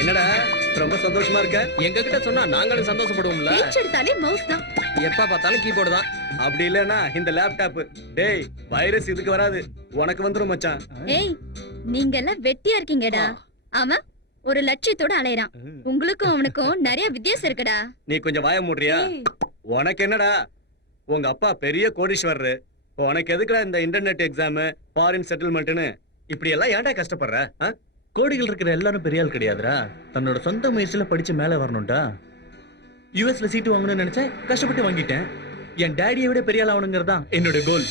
என்னடா ரொம்ப சந்தோஷமா இருக்க? எங்க கிட்ட சொன்னா நாங்களும் சந்தோஷப்படுவோம்ல. எடுத்தாலே மவுஸ் தான், எப்ப பார்த்தாலும் கீபோர்டு தான். அப்படி இல்லனா இந்த லேப்டாப். டேய் வைரஸ் இதுக்கு வராது, உனக்கு வந்துரும் மச்சான். ஏய் நீங்க எல்லாம் வெட்டியா இருக்கீங்கடா. ஆமா ஒரு லட்சியத்தோட அலையறான். உங்களுக்கும் அவனுக்கும் நிறைய வித்தியாசம் இருக்குடா. நீ கொஞ்சம் வாய மூடுறியா? உனக்கு என்னடா, உங்க அப்பா பெரிய கோடீஸ்வரர். உனக்கு எதுக்குடா இந்த இன்டர்நெட் எக்ஸாம், ஃபாரின் செட்டில்மெண்ட்னு இப்படி எல்லாம் ஏன்டா கஷ்டப்படுற? கோடிகள் இருக்கிற எல்லாரும் பெரிய ஆள் கிடையாதுடா. தன்னோட சொந்த முயற்சியில படிச்சு மேல வரணும்டா. யுஎஸ்ல சீட்டு வாங்கணும்னு நினைச்சேன், கஷ்டப்பட்டு வாங்கிட்டேன். என் டாடியை விட பெரிய ஆள் ஆகணுங்கிறதா என்னோட கோல்.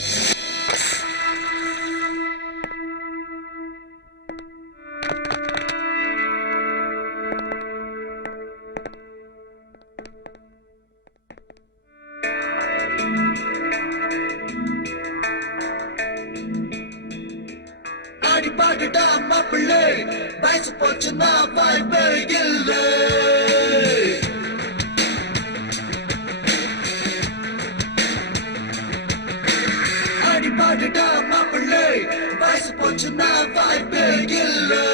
பாடுடா மாப்பிள்ளை, வயசு போச்சுன்னா வாய்ப்பே இல்லை. அடி பாடுடா மாப்பிள்ளை, வயசு போச்சுன்னா வாய்ப்பே இல்லை.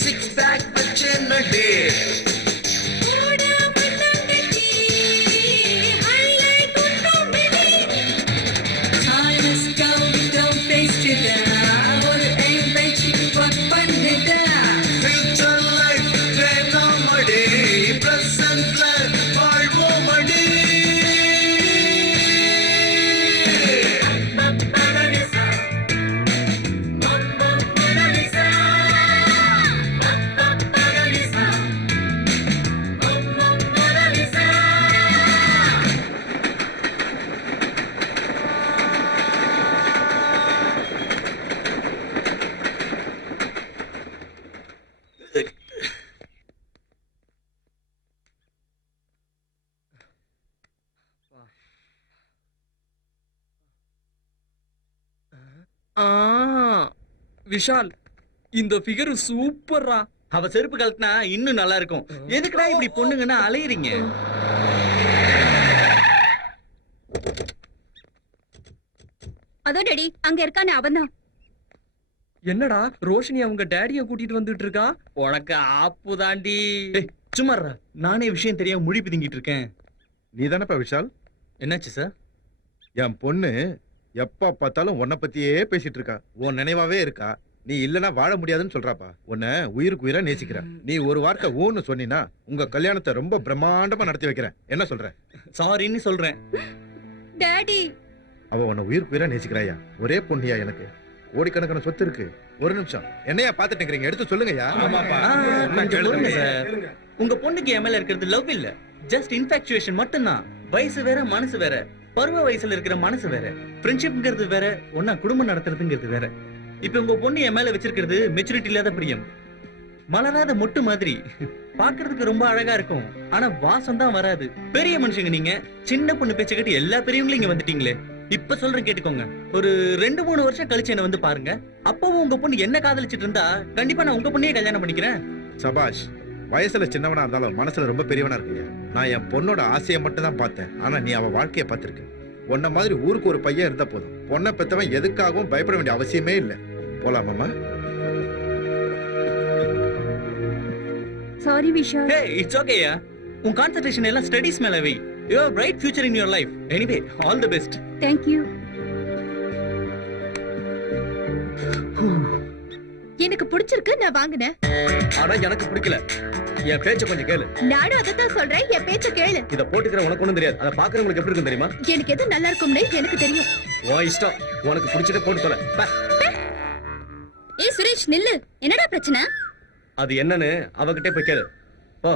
Six pack bachchen day. Time is gone, don't face you down. Ain't bet you what fun it down. Future life, dream Vishal இந்த ஃபிகர் சூப்பர்ரா. அவ செருப்பு கழட்டினா இன்னும் நல்லா இருக்கும். எதுக்குடா இப்படி பொண்ணுங்கன்னா அலையுறீங்க? அதோ டாடி அங்க இருக்கானே அவன்தான். என்னடா ரோஷினி அவங்க டேடிய கூட்டிட்டு வந்துட்டு இருக்கா? உனக்கு ஆப்பு தாண்டி. டேய், சும்மாறா. நானே விஷயம் தெரியாம முழி பிதுங்கிட்டு இருக்கேன். நீ தானப்பா விஷால்? என்னாச்சு சார்? என் பொண்ணு எப்ப பார்த்தாலும் உன்னை பத்தியே பேசிட்டு இருக்கா. உன் நினைவாவே இருக்கா. நீ இல்லனா வாழ முடியாதுன்னு சொல்றாப்பா. உன்னை உயிருக்கு உயிரா நேசிக்கிறா. நீ ஒரு வார்த்தை ஊன்னு சொன்னீனா உங்க கல்யாணத்தை ரொம்ப பிரம்மாண்டமா நடத்தி வைக்கிறேன். என்ன சொல்ற? சாரின்னு சொல்றேன். டாடி அவ உன்னை உயிருக்கு உயிரா நேசிக்கிறாயா. ஒரே பொண்ணியா எனக்கு. கோடிக்கணக்கான சொத்து இருக்கு. ஒரு நிமிஷம் என்னையா பாத்துட்டு இருக்கீங்க? எடுத்து சொல்லுங்கய்யா. கொஞ்சம் பொறுங்க சார். உங்க பொண்ணுக்கு என் மேல இருக்கிறது லவ் இல்ல, ஜஸ்ட் இன்ஃபாக்சுவேஷன் மட்டும்தான். வயசு வேற மனசு வேற. பருவ வயசுல இருக்கிற மனசு வேற. ஃப்ரெண்ட்ஷிப்ங்கிறது வேற, ஒன்னா குடும்பம் நடத்துறதுங்கிறது வேற. இப்ப உங்க பொண்ணு என் மேல வச்சிருக்கிறது மெச்சூரிட்டி இல்லாத பிரியம். மலராத மொட்டு மாதிரி. பாக்குறதுக்கு ரொம்ப அழகா இருக்கும், ஆனா வாசம் தான் வராது. பெரிய மனுஷங்க நீங்க. சின்ன பொண்ணு பேச்ச கேட்டு எல்லா பெரியவங்களும் இங்க வந்துட்டீங்களே. இப்ப சொல்றேன் கேட்டுக்கோங்க. ஒரு 2-3 வருஷம் கழிச்சு என்ன வந்து பாருங்க. அப்பவும் உங்க பொண்ணு என்ன காதலிச்சிட்டு இருந்தா கண்டிப்பா நான் உங்க பொண்ணையே கல்யாணம் பண்ணிக்கிறேன். சபாஷ். வயசுல சின்னவனா இருந்தாலும் மனசுல ரொம்ப பெரியவனா இருக்கியா. நான் என் பொண்ணோட ஆசையை மட்டும் தான் பார்த்தேன். ஆனா நீ அவ வாழ்க்கைய பார்த்திருக்க. உன்ன மாதிரி ஊருக்கு ஒரு பையன் இருந்தா போதும். பொண்ணை பெத்தவன் எதுக்காகவும் பயப்பட வேண்டிய அவசியமே இல்லை. போலாமாமா? Sorry Vishal. Hey, it's okay யா. உன் கான்சென்ட்ரேஷன் எல்லாம் ஸ்டடீஸ் மேல வை. You have a bright future in your life. Anyway, all the best. Thank you. எனக்கு பிடிச்சிருக்கு, நான் வாங்குனேன். ஆனா எனக்கு பிடிக்கல. என் பேச்ச கொஞ்சம் கேளு. நானும் அதான் சொல்றேன், என் பேச்ச கேளு. இத போட்டுக்கிற உனக்கு ஒண்ணும் தெரியாது. அத பாக்குறவங்களுக்கு எப்படி இருக்கும் தெரியுமா? எனக்கு எது நல்லா இருக்கும்னு எனக்கு தெரியும். உன் இஷ்டம். உனக்கு பிடிச்சத போட்டு தொலை. ஏய் சுரேஷ் நில்லு. என்னடா பிரச்சனை? அது என்னன்னு அவகிட்டே போய் கேளு. போ.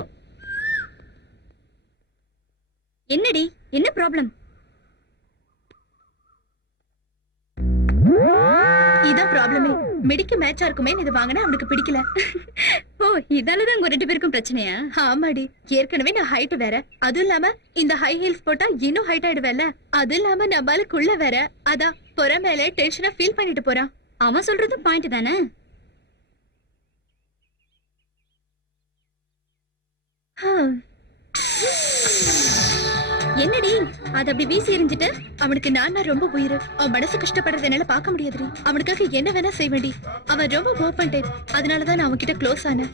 என்னடி, என்ன ப்ராப்ளம்? இதான் ப்ராப்ளமே. மெடிக்கு மேட்சா இருக்குமே இது வாங்கினா அவனுக்கு பிடிக்கல. ஓ இதாலதான் உங்க 2 பேருக்கும் பிரச்சனையா? ஆமாடி. ஏற்கனவே நான் ஹைட் வேற. அதுவும் இல்லாம இந்த ஹை ஹீல்ஸ் போட்டா இன்னும் ஹைட் ஆயிடுவேல. அது இல்லாம நம்மளுக்குள்ள வேற. அதான் புற மேல டென்ஷனா ஃபீல் பண்ணிட்டு போறான். அவன் சொல்றது பாயிண்ட் தானே. என்னடி அது அப்படி வீசி எறிஞ்சிட்டு? அவனுக்கு நான் ரொம்ப உயிர். அவன் மனசு கஷ்டப்படுறது என்னால பார்க்க முடியாதுடி. அவனுக்காக என்ன வேணா செய்வேண்டி. அவன் ரொம்ப ஓப்பன் டைப். அதனாலதான் நான் அவன்கிட்ட க்ளோஸ் ஆனேன்.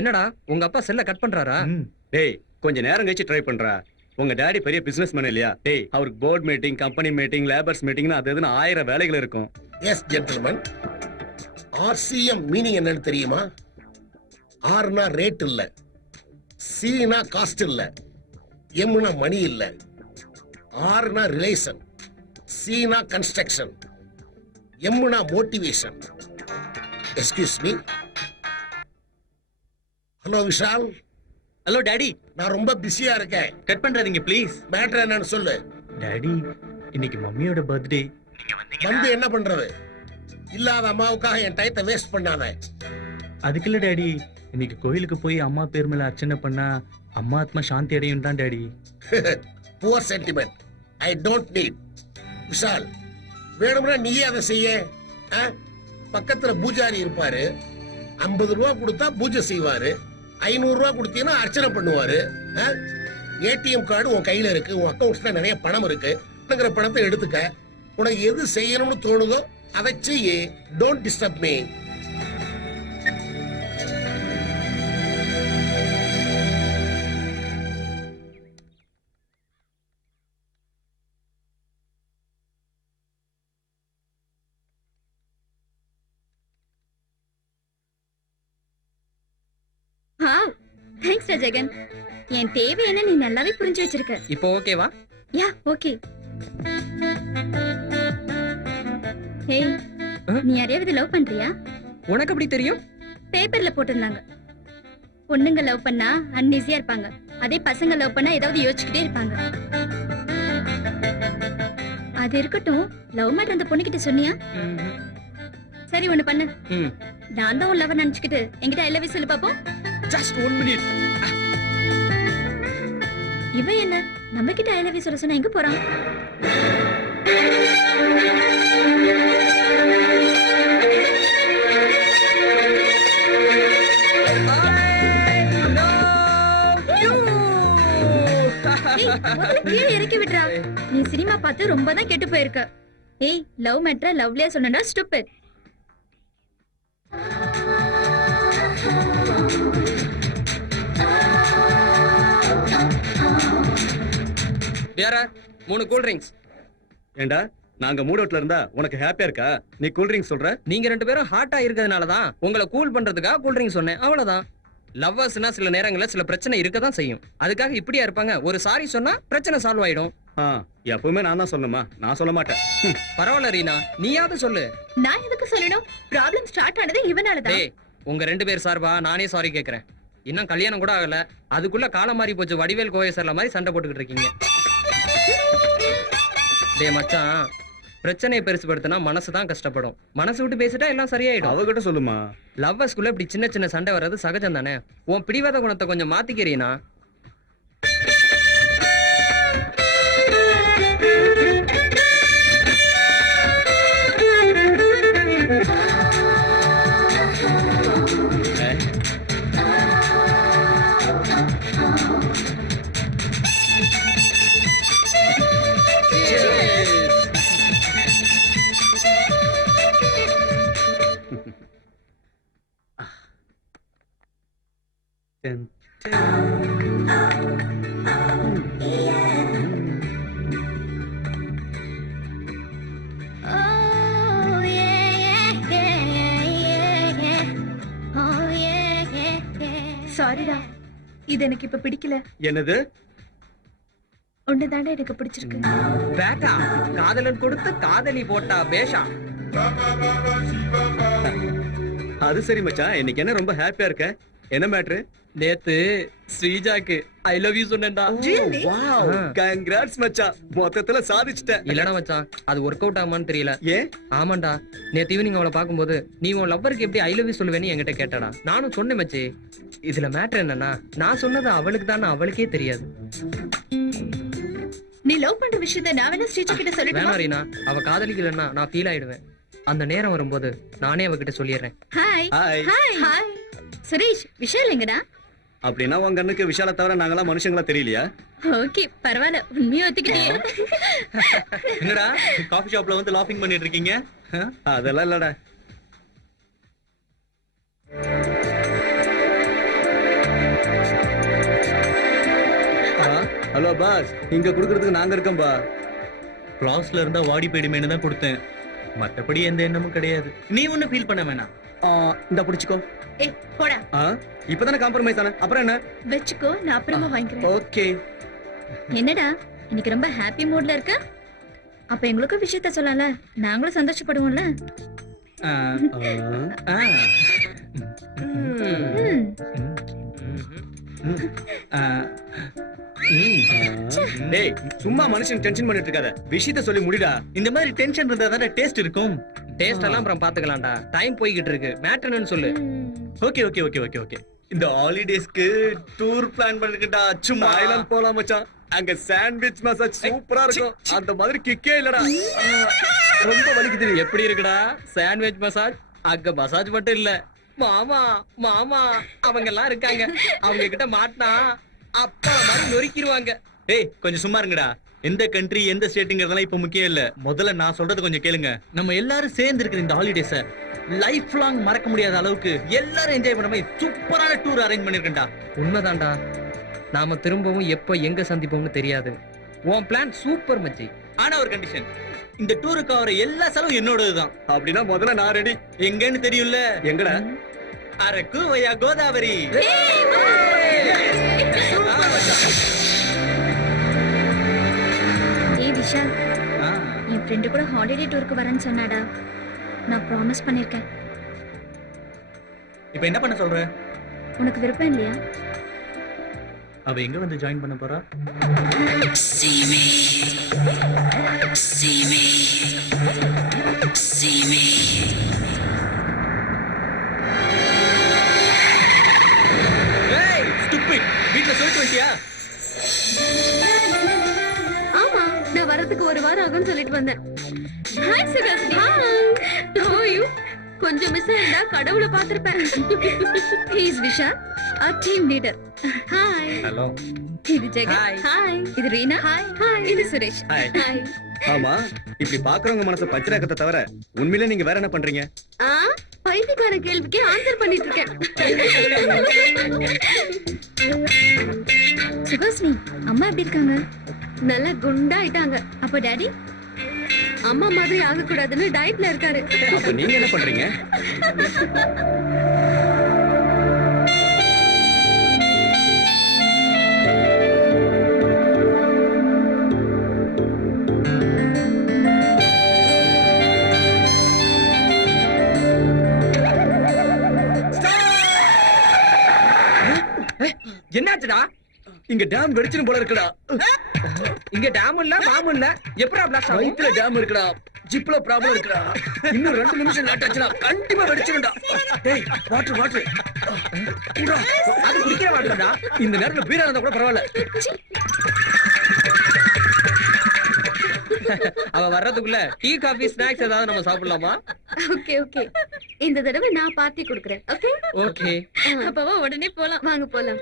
என்னடா உங்க அப்பா செல்ல கட் பண்றாரா? டேய் கொஞ்ச நேரம் கழிச்சு ட்ரை பண்றா. உங்க டாடி பெரிய பிசினஸ் மேன் இல்லையா? டேய் அவருக்கு board meeting, company meeting, labours மீட்டிங்னு அது எதுன்னு 1000 வேலைகள் இருக்கும். S gentleman. ஆர்சிஎம் மீனிங் என்னன்னு தெரியுமா? ஆர்னா ரேட் இல்ல, சீனா காஸ்ட் இல்ல, எம்னா மணி இல்ல, ஆர்னா ரிலேஷன், சீனா கன்ஸ்ட்ரக்ஷன், எம்னா motivation. Excuse me. Hello Vishal. Hello daddy. நான் ரொம்ப பிஸியா இருக்கேன். Cut பண்றாதீங்க please. மேட்டர் என்னன்னு சொல்லு. டாடி இன்னைக்கு மம்மியோட பர்த்டே. வந்து என்ன பண்றது? இல்லாத அம்மாவுக்காக என் டயத்தை வேஸ்ட் பண்ணானே. அதுக்கு இல்ல டாடி, இன்னைக்கு கோயிலுக்கு போய் அம்மா பேர் மேல அர்ச்சனை பண்ணா அம்மா ஆத்மா சாந்தி அடையும் தான் daddy. Poor sentiment. I don't need. Vishal வேணும்னா நீயே அதை செய்ய. பக்கத்துல பூஜாரி இருப்பாரு. 50 ரூபா கொடுத்தா பூஜை செய்வாரு. 500 ரூபா கொடுத்தீங்கன்னா அர்ச்சனை பண்ணுவாரு. ஏடிஎம் கார்டு உன் கையில இருக்கு. உன் அக்கௌண்ட்ஸ்ல நிறைய பணம் இருக்கு. பணத்தை எடுத்துக்க. உனக்கு எது செய்யணும்னு தோணுதோ அதை செய்ய. Don't disturb me. Thanks Jagan. என் தேவை என்ன நீ நல்லாவே புரிஞ்சு வச்சிருக்க. இப்போ ஓகேவா? Yeah okay. ஹேய் நீ யாரையாவது லவ் பண்றியா? உனக்கு எப்படி தெரியும்? பேப்பர்ல போட்டிருந்தாங்க. பொண்ணுங்க லவ் பண்ணா அன்ஈஸியா இருப்பாங்க, அதே பசங்க லவ் பண்ணா ஏதாவது யோசிச்சுக்கிட்டே இருப்பாங்க. அது இருக்கட்டும், லவ் மேட்டர் அந்த பொண்ணுகிட்ட சொன்னியா? சரி ஒண்ணு பண்ணு. நான் தான் உன் லவர் நினைச்சுக்கிட்டு என்கிட்ட ஐ லவ் யூ சொல்லு பாப்போம். Just 1 minute. இவன் என்ன நம்ம கிட்ட ஐ லவ் யூ சொல்ல சொன்னா எங்க போறான்? ஏய், முதல்ல கீழே இறக்கி விடுறா. நீ சினிமா பார்த்து ரொம்ப தான் கெட்டு போயிருக்க. ஏய், லவ் மேட்டர் லவ்லியா சொன்னா ஸ்டூபிட். வேற 3 கூல் ட்ரிங்க்ஸ். ஏண்டா நாங்க மூட் அவுட்ல இருந்தா உனக்கு ஹாப்பியா இருக்கா? நீ கூல் ட்ரிங்க்ஸ் சொல்ற? நீங்க 2 பேரும் ஹாட்டா இருக்கிறதுனால தான் உங்களை கூல் பண்றதுக்காக கூல் ட்ரிங்க்ஸ் சொன்னேன், அவ்வளவுதான். லவ்வர்ஸ்னா சில நேரங்கள்ல சில பிரச்சனை இருக்க தான் செய்யும். அதுக்காக இப்படியா இருப்பாங்க? ஒரு சாரி சொன்னா பிரச்சனை சால்வ் ஆயிடும். எப்பவுமே நான் தான் சொல்லணுமா? நான் சொல்ல மாட்டேன். பரவாயில்ல ரீனா, நீயாவது சொல்லு. நான் எதுக்கு சொல்லணும்? ப்ராப்ளம் ஸ்டார்ட் ஆனது இவனால தான். டேய், உங்க 2 பேர் சார்பா நானே சாரி கேக்குறேன். இன்னும் கல்யாணம் கூட ஆகல, அதுக்குள்ள காலம் மாறி போச்சு. வடிவேல் கோயசர்ல மாதிரி சண்டை போட்டுக்கிட்டு இருக்கீங்க. டேய் மச்சான், பிரச்சனையை பெருசுபடுத்தினா மனசு தான் கஷ்டப்படும். மனசு விட்டு பேசிட்டா எல்லாம் சரியாயிடும். அவகிட்ட சொல்லுமா. லவ்வர்ஸ்குள்ள இப்படி சின்ன சின்ன சண்டை வர்றது சகஜம் தானே. உன் பிடிவாத குணத்தை கொஞ்சம் மாத்திக்கிறீனா? சாரிடா, இது எனக்கு இப்ப பிடிக்கல. என்னது? ஒண்ணுதானே எனக்கு பிடிச்சிருக்கு. பேட்டா, காதலன் கொடுத்த காதலி போட்டா பேஷா. அது சரி மச்சான், இன்னைக்கு என்ன ரொம்ப ஹாப்பியா இருக்க? என்ன மேட்ரு? நேத்து ஸ்ரீஜாக்கு ஐ லவ் யூ சொன்னேன்டா. வாவ், கங்க்ராட்ஸ் மச்சான், மொத்தத்துல சாதிச்சிட்ட. இல்லடா மச்சான், அது ஒர்க் அவுட் ஆகுமான்னு தெரியல. ஏன்? ஆமாண்டா, நேத்து ஈவினிங் அவளை பாக்கும்போது நீ உன் லவ்வருக்கு எப்படி ஐ லவ் யூ சொல்லுவேன்னு என்கிட்ட கேட்டாடா. நானும் சொன்னேன் மச்சி. இதுல மேட்டர் என்னன்னா, நான் சொன்னது அவளுக்கு தானே அவளுக்கே தெரியாது. நீ லவ் பண்ற விஷயத்தை நான் வேணா ஸ்ரீஜா கிட்ட சொல்லிடுவா. வேணாம் ரீனா, அவ காதலிக்கலன்னா நான் ஃபீல் ஆயிடுவேன். அந்த நேரம் வரும்போது நானே அவகிட்ட சொல்லிடுறேன். Hi hi. Hi hi. Suresh, Vishal எங்கடா? அப்படின்னா உங்க கண்ணுக்கு விஷால தவிர நாங்களாம் மனுஷங்களா தெரியலையா? ஓகே, பரவாயில்ல, உண்மையை ஒத்துக்கிட்டியே. என்னடா காஃபி ஷாப்ல வந்து லாஃபிங் பண்ணிட்டு இருக்கீங்க? அதெல்லாம் இல்லடா. ஹலோ பாஸ், இங்க குடுக்கறதுக்கு நாங்க இருக்கோம் பா. கிளாஸ்ல இருந்தா வாடி போயிடுமேனு தான் கொடுத்தேன். மத்தபடி எந்த எண்ணமும் கிடையாது. நீ ஒன்னும் ஃபீல் பண்ண வேணாம். இந்த புடிச்சுக்கோ. ஏய், போடா. இப்பதானே காம்ப்ரமைஸ் ஆன, அப்புறம் என்ன? வெச்சுக்கோ, நான் அப்புறமா வாங்கிக்கிறேன். ஓகே. என்னடா இன்னைக்கு ரொம்ப ஹாப்பி மூட்ல இருக்க? அப்ப எங்களுக்கும் விஷயத்த சொல்லல, நாங்களும் சந்தோஷப்படுவோம்ல. ஆ, ஆ. ம். ஆ. டேய், சும்மா மனுஷன் டென்ஷன் பண்ணிட்டு இருக்காத, விஷயத்த சொல்லி முடிடா. இந்த மாதிரி டென்ஷன் இருந்தா தானே டேஸ்ட் இருக்கும். டேஸ்ட் எல்லாம் அப்புறம் பாத்துக்கலாம்டா. டைம் போய்கிட்டு இருக்கு. மேட்டர் என்னன்னு சொல்லு. Okay okay okay okay okay. இந்த ஹாலிடேஸ்க்கு டூர் பிளான் பண்ணிருக்கேன்டா. சும்மா ஐலாண்ட் போலாம் மச்சான். அங்க சாண்ட்விச் மசாஜ் சூப்பரா இருக்கும். அந்த மாதிரி கிக்கே இல்லடா. ரொம்ப வலிக்குது. எப்படி இருக்குடா சாண்ட்விச் மசாஜ்? அங்க மசாஜ் மட்டும் இல்ல, மாமா மாமா அவங்க எல்லாம் இருக்காங்க. அவங்க கிட்ட மாட்டினா அப்பா மாதிரி நொறுக்கிடுவாங்க. ஏய், கொஞ்சம் சும்மா இருங்கடா. எந்த கண்ட்ரி எந்த ஸ்டேட்டுங்கிறதெல்லாம் இப்ப முக்கியம் இல்ல. முதல்ல நான் சொல்றது கொஞ்சம் கேளுங்க. நம்ம எல்லாரும் சேர்ந்து இருக்கிற இந்த ஹாலிடேஸ லைஃப் லாங் மறக்க முடியாத அளவுக்கு எல்லாரும் என்ஜாய் பண்ண மாதிரி சூப்பரான டூர் அரேஞ்ச் பண்ணிருக்கேன்டா. உண்மைதான்டா. நாம திரும்பவும் எப்ப எங்க சந்திப்போம்னு தெரியாது. உன் பிளான் சூப்பர் மச்சி. ஆனா ஒரு கண்டிஷன், இந்த டூருக்கு ஆகிற எல்லா செலவும் என்னோடதுதான். அப்படின்னா முதல்ல நான் ரெடி. எங்கன்னு தெரியும்ல? எங்கடா? அரக்கு வயா கோதாவரி. ஏய் விஷால், என் ஃப்ரெண்டு கூட ஹாலிடே டூருக்கு வரேன்னு சொன்னாடா. நான் ப்ராமிஸ் பண்ணிருக்கேன். இப்ப என்ன பண்ண சொல்ற? உனக்கு விருப்பம் இல்லையா? அவ எங்க வந்து ஜாயின் பண்ண போறா? See me, see me, see me. வரதுக்கு ஒரு வாரம் ஆகும்னு சொல்லிட்டு வந்தேன். Hi Suhasini. How are you? கொஞ்சம் மிஸ் ஆயிருந்தா கடவுளை பார்த்திருப்பேன். He is Vishal, our team leader. Hi. Hello. இது ஜெகன். Hi. ஹாய். இது ரீனா. ஹாய். ஹாய். இது சுரேஷ். Hi. ஹாய். ஆமா, இப்படி பாக்குறவங்க மனச பச்சராக்கத்தை தவிர உண்மையிலே நீங்க வேற என்ன பண்றீங்க? பைத்தியக்கார கேள்விக்கு ஆன்சர் பண்ணிட்டு இருக்கேன். சுகாசினி, அம்மா எப்படி இருக்காங்க? நல்லா குண்டா ஆயிட்டாங்க. அப்ப டாடி? அம்மா மாதிரி ஆகக்கூடாதுன்னு டயட்ல இருக்காரு. அப்ப நீங்க என்ன பண்றீங்க? என்னாச்சுடா? இங்க டேம் வெடிச்சிரும் போல இருக்குடா. இங்க டேம் இல்ல மாமு இல்ல, எப்படா பிளாஸ்ட் ஆகும்? வயித்துல டேம் இருக்குடா. ஜிப்ல ப்ராப்ளம் இருக்குடா. இன்னும் 2 நிமிஷம் லேட் ஆச்சுனா கண்டிப்பா வெடிச்சிரும்டா. டேய், வாட்டர். அது குடிக்கிற வாட்டர்டா. இந்த நேரத்துல பீரா இருந்தா கூட பரவாயில்ல. அவ வர்றதுக்குள்ள டீ காபி ஸ்நாக்ஸ் ஏதாவது நம்ம சாப்பிடலாமா? Okay okay. இந்த தடவை நான் பார்ட்டி கொடுக்கறேன். Okay okay. அப்பவா உடனே போலாம். வாங்க போலாம்.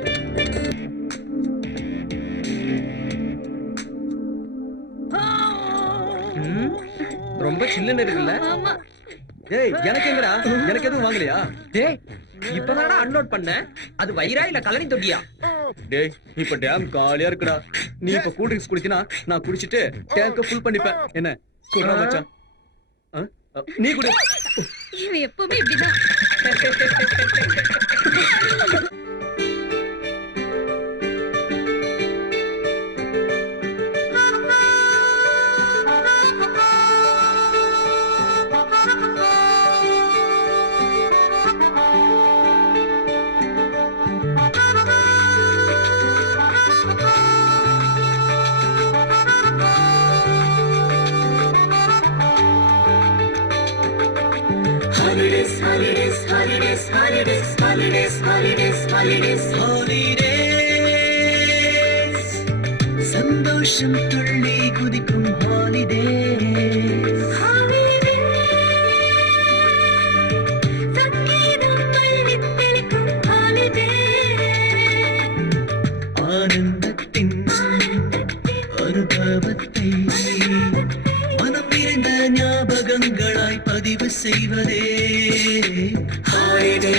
ரொம்ப சில்லுன்னு இருக்குல்ல? ஆமா. டேய், எனக்கு எங்கடா? எனக்கு எதுவும் வாங்கலையா? டேய், இப்பதானடா அன்லோட் பண்ண. அது வயிறா இல்ல கலனி தொட்டியா? டேய், இப்ப டேம் காலியா இருக்குடா. நீ இப்ப கூல் ட்ரிங்க்ஸ் குடிச்சினா நான் குடிச்சிட்டு டேங்க ஃபுல் பண்ணிப்பேன். என்ன குடுறா மச்சான்? நீ குடி. இவன் எப்பவுமே இப்படிதான். சந்தோஷம் துள்ளி குதிக்கும் ஹாலிடேஸ். ஆனந்தத்தின் அனுபவத்தை மனம் நிறைந்த ஞாபகங்களாய் பதிவு செய்வதே ஹாலிடே.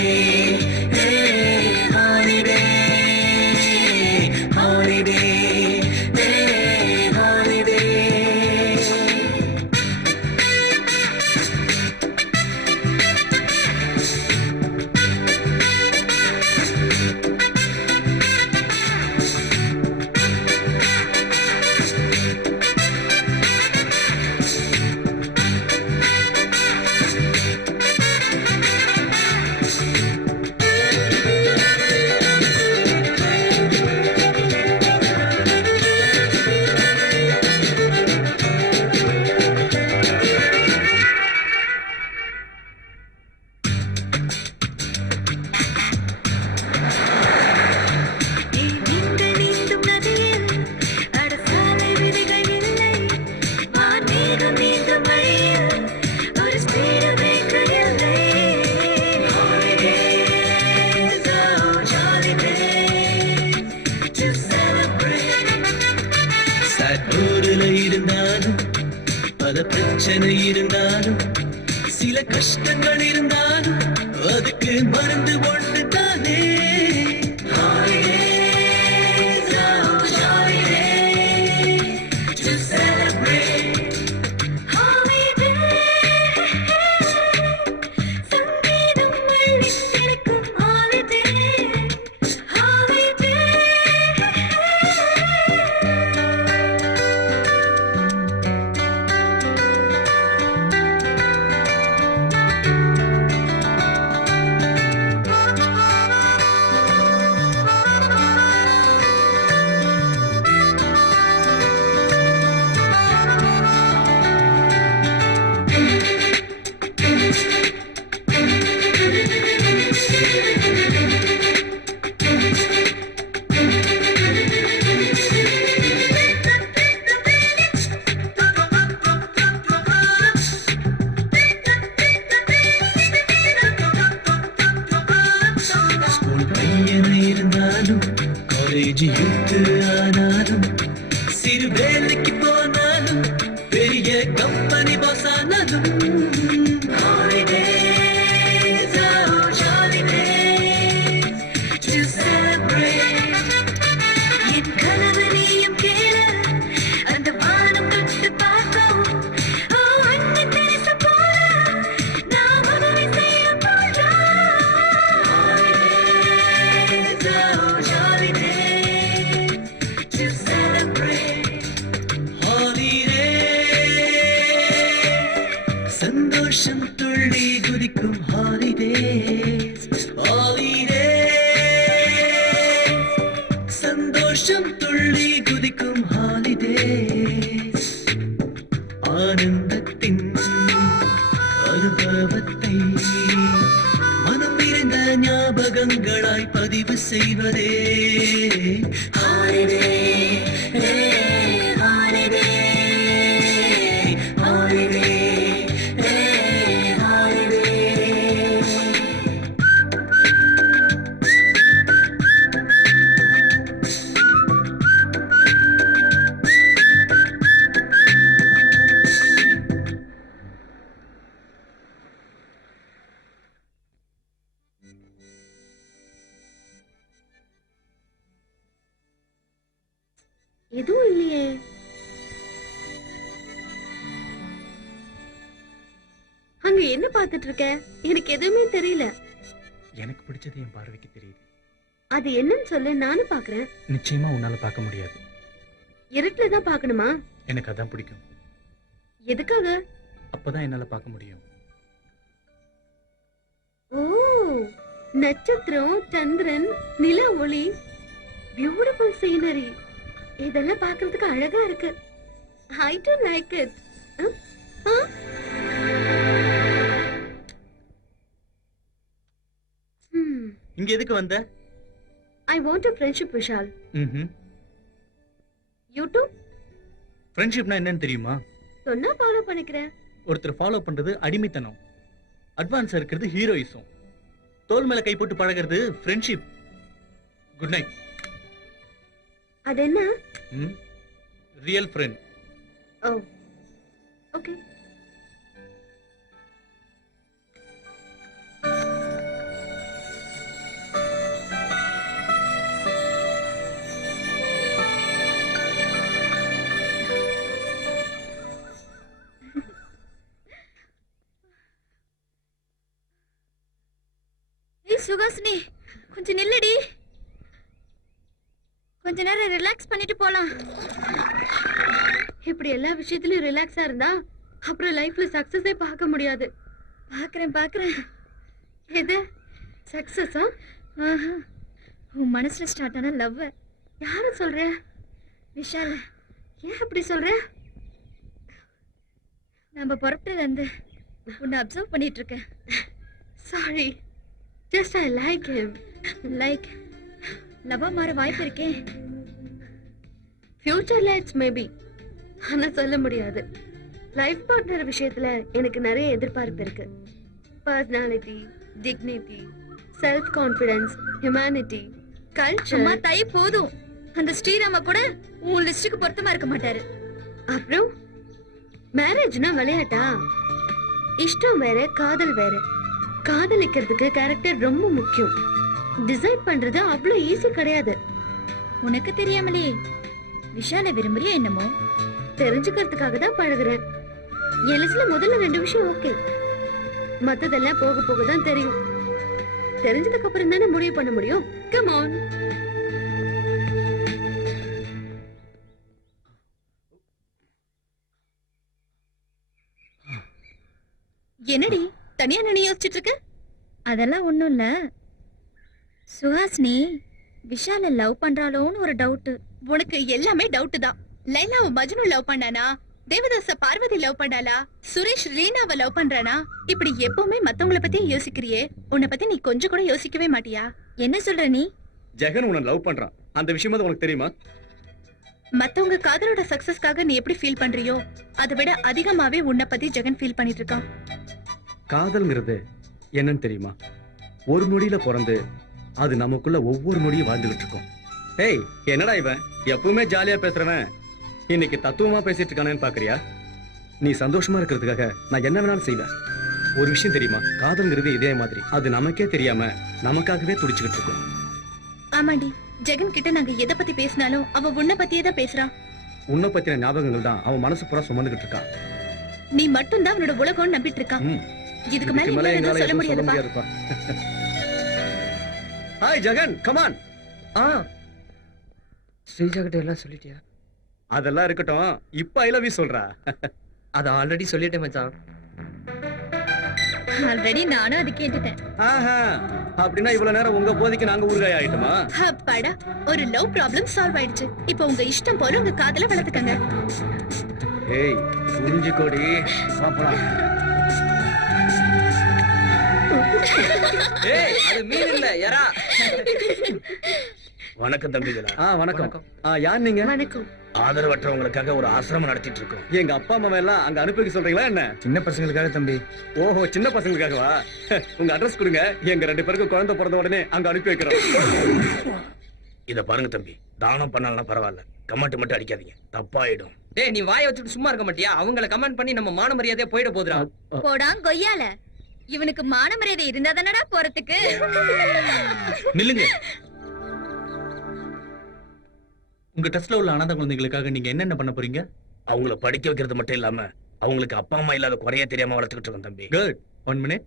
பல பிரச்சனை இருந்தாலும் சில கஷ்டங்கள் இருந்தாலும் அதுக்கு மருந்து ஒன்று தானே. சிறு வேலைக்கு போனாலும் பெரிய கம்பெனி பாஸ் ஆனாலும் holidays, oh jolly days to celebrate. என் கனவு நீயும் கேள அந்த வானம் தொட்டு பார்க்கவும் ஓ அன்னை தெரசா போல நாம் உதவி செய்ய போறோம். Holidays, oh jolly days to celebrate. Holiday, சந்தோஷம் துள்ளி குதிக்கும் holidays. Holidays, சந்தோஷம் துள்ளி குதிக்கும் holidays. ஆனந்தத்தின் அனுபவத்தை மனம் நிறைந்த ஞாபகங்களாய் பதிவு செய்வதே holiday, holiday, holiday, holiday. எதுவும் இல்லையே. அங்க என்ன பார்த்துட்டு இருக்க? எனக்கு எதுவுமே தெரியல. எனக்கு பிடிச்சது என் பார்வைக்கு தெரியுது. அது என்னன்னு சொல்லு, நானும் பாக்குறேன். நிச்சயமா உன்னால பார்க்க முடியாது. இருட்டுல தான் பார்க்கணுமா? எனக்கு அதான் பிடிக்கும். எதுக்காக? அப்பதான் என்னால பார்க்க முடியும். ஓ, நட்சத்திரம், சந்திரன், நில ஒளி, பியூட்டிஃபுல் சீனரி, இதெல்லாம் பார்க்கிறதுக்கு அழகா இருக்கு. I do like it. இங்க எதுக்கு வந்த? I want a friendship, Vishal. You too? ஃப்ரெண்ட்ஷிப்னா என்னன்னு தெரியுமா? சொன்னா ஃபாலோ பண்ணிக்கிறேன். ஒருத்தர் ஃபாலோ பண்றது அடிமைத்தனம், அட்வான்ஸா இருக்கிறது ஹீரோயிசம், தோல் மேல கை போட்டு பழகிறது ஃப்ரெண்ட்ஷிப். Good night. அது என்ன? Real friend. Oh, okay. ஏய் சுகாசினி, கொஞ்சம் நில்லுடி. கொஞ்ச நேரம் ரிலாக்ஸ் பண்ணிட்டு போலாம். இப்படி எல்லா விஷயத்திலயும் ரிலாக்ஸா இருந்தா அப்புறம் லைஃப்ல சக்சஸே பார்க்க முடியாது. பாக்குறேன். எது சக்சஸா? உன் மனசுல ஸ்டார்ட் ஆன லவ் யார சொல்ற? விஷால். ஏன் அப்படி சொல்ற? நம்ம புறப்பட்டதுல இருந்து உன்னை அப்சர்வ் பண்ணிட்டு இருக்கேன். Sorry, just I like him. Like லவ்வா மாற வாய்ப்பு இருக்கே. ஃபியூச்சர்ல இட்ஸ் மேபி, ஆனா சொல்ல முடியாது. லைஃப் பார்ட்னர் விஷயத்துல எனக்கு நிறைய எதிர்பார்ப்பு இருக்கு. Personality, dignity, self confidence, humanity, culture. தை போதும். அந்த ஸ்ரீராம கூட உன் லிஸ்டுக்கு பொருத்தமா இருக்க மாட்டாரு. அப்புறம் மேரேஜ்னா விளையாட்டா? இஷ்டம் வேற, காதல் வேற. காதலிக்கிறதுக்கு கேரக்டர் ரொம்ப முக்கியம். டிசைட் பண்றது அவ்வளவு ஈஸி கிடையாது. உனக்கு தெரியாமலே விஷால விரும்புறியா என்னமோ? தெரிஞ்சுக்கிறதுக்காக தான் பழகுறேன். என் லிஸ்ட்ல முதல்ல 2 விஷயம் ஓகே, மத்ததெல்லாம் போக போக தான் தெரியும். தெரிஞ்சதுக்கு அப்புறம் தானே முடிவு பண்ண முடியும். Come on. என்னடி தனியா நின்னு யோசிச்சுட்டு இருக்க? அதெல்லாம் ஒண்ணும் இல்ல சுஹாசினி. விஷால லவ் பண்றாளோன்னு ஒரு டவுட். உனக்கு எல்லாமே டவுட் தான். லைலாவை மஜ்னு லவ் பண்ணானா? தேவதாச பார்வதி லவ் பண்ணாளா? சுரேஷ் ரீனாவை லவ் பண்றானா? இப்படி எப்பவுமே மத்தவங்கள பத்தி யோசிக்கிறியே, உன்னை பத்தி நீ கொஞ்சம் கூட யோசிக்கவே மாட்டியா? என்ன சொல்ற நீ? ஜெகன் உன்னை லவ் பண்றான், அந்த விஷயம் உனக்கு தெரியுமா? மத்தவங்க காதலோட சக்சஸ்க்காக நீ எப்படி ஃபீல் பண்றியோ அதை விட அதிகமாவே உன்னை பத்தி ஜெகன் ஃபீல் பண்ணிட்டு இருக்கான். காதல்ங்கிறது என்னன்னு தெரியுமா? ஒரு நொடியில பிறந்து அது நமக்குள்ள ஒவ்வொரு நொடியும் வாழ்ந்துகிட்டு இருக்கோம். ஏய், என்னடா இவன் எப்பவுமே ஜாலியா பேசுறவன் இன்னைக்கு தத்துவமா பேசிட்டு இருக்கானேன்னு பாக்குறியா? நீ சந்தோஷமா இருக்கிறதுக்காக நான் என்ன வேணாலும் செய்வேன். ஒரு விஷயம் தெரியுமா, காதல்ங்கிறது இதே மாதிரி, அது நமக்கே தெரியாம நமக்காகவே துடிச்சுக்கிட்டு இருக்கும். ஆமாண்டி, ஜெகன் கிட்ட நாங்க எதை பத்தி பேசினாலும் அவ உன்னை பத்தியே தான் பேசுறான். உன்னை பத்தின ஞாபகங்கள் தான் அவன் மனசு பூரா சுமந்துகிட்டு இருக்கான். நீ மட்டும் தான் அவனோட உலகம்னு நம்பிட்டு இருக்கான். ம். இதுக்கு மேல என்னால எதுவும் சொல்ல முடியாதுப்பா. Hi Jagan, come on. ஆ ஸ்ரீஜா கிட்ட எல்லாம் சொல்லிட்டியா? அதெல்லாம் இருக்கட்டும், இப்ப ஐ லவ் யூ சொல்றா. அத ஆல்ரெடி சொல்லிட்டேன் மச்சான். ஆல்ரெடி நானும் அது கேட்டுட்டேன். ஆஹா, அப்படின்னா இவ்வளவு நேரம் உங்க போதைக்கு நாங்க ஊறுகாய் ஆயிட்டுமா? அப்பாடா, ஒரு லவ் ப்ராப்ளம் சால்வ் ஆயிடுச்சு. இப்போ உங்க இஷ்டம் போல உங்க காதல வளர்த்துக்கங்க. ஏய் புரிஞ்சு கோடி, போலாம். ஏய் அது மீன் இல்ல எறா. வணக்கம் தம்பிகளா. வணக்கம். யார் நீங்க? வணக்கம். ஆதரவற்றவங்களுக்காக ஒரு ஆசிரமம் நடத்திட்டு இருக்கோம். எங்க அப்பா அம்மா எல்லாம் அங்க அனுப்பி வைக்க சொல்றீங்களா என்ன? சின்ன பசங்களுக்காக தம்பி. ஓஹோ, சின்ன பசங்களுக்காகவா? உங்க அட்ரஸ் கொடுங்க, எங்க 2 பேருக்கும் குழந்தை பிறந்த உடனே அங்க அனுப்பி வைக்கிறோம். இத பாருங்க தம்பி, தானம் பண்ணாலும் பரவாயில்ல, கமெண்ட் மட்டும் அடிக்காதீங்க, தப்பாயிடும். டேய் நீ வாயை வச்சுட்டு சும்மா இருக்க மாட்டியா? அவங்கள கமெண்ட் பண்ணி நம்ம மான மரியாதையா போயிட போதுடா. போடாங் கொய்யால. இவனுக்கு மான மரியாதை இருந்தா தானடா போறதுக்கு. நில்லுங்க. உங்க ட்ரஸ்ட்ல உள்ள அனாதை குழந்தைகளுக்காக நீங்க என்னென்ன பண்ண போறீங்க? அவங்கள படிக்க வைக்கிறது மட்டும் இல்லாம அவங்களுக்கு அப்பா அம்மா இல்லாத குறைய தெரியாம வளர்த்துக்கிட்டு இருக்கோம் தம்பி. Good. 1 minute.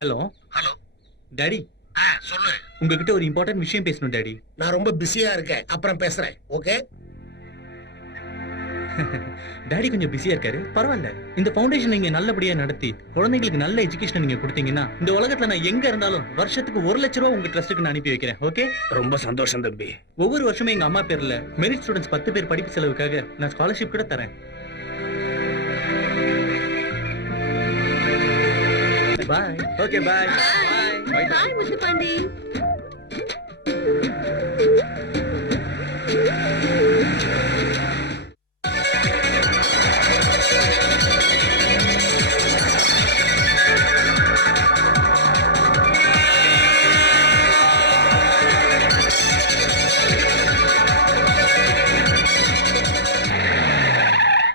Hello. Hello daddy, சொல்லு. உங்ககிட்ட ஒரு இம்பார்ட்டன்ட் விஷயம் பேசணும் டாடி. நான் ரொம்ப பிஸியா இருக்கேன், அப்புறம் பேசுறேன். ஓகே? டாடி கொஞ்சம் பிஸியா இருக்காரு, பரவாயில்ல. இந்த ஃபவுண்டேஷன் நீங்க நல்லபடியா நடத்தி குழந்தைகளுக்கு நல்ல எஜுகேஷன் நீங்க கொடுத்தீங்கன்னா இந்த உலகத்துல நான் எங்க இருந்தாலும் வருஷத்துக்கு 1 லட்சம் ரூபாய் உங்க ட்ரஸ்ட்டுக்கு நான் அனுப்பி வைக்கிறேன். ஓகே? ரொம்ப சந்தோஷம் தம்பி. ஒவ்வொரு வருஷமும் எங்க அம்மா பேர்ல மெரிட் ஸ்டூடெண்ட்ஸ் 10 பேர் படிப்பு செலவுக்காக நான் ஸ்காலர்ஷிப் கூட தரேன். பாய். ஓகே, பாய். பாய் முத்து பாண்டி.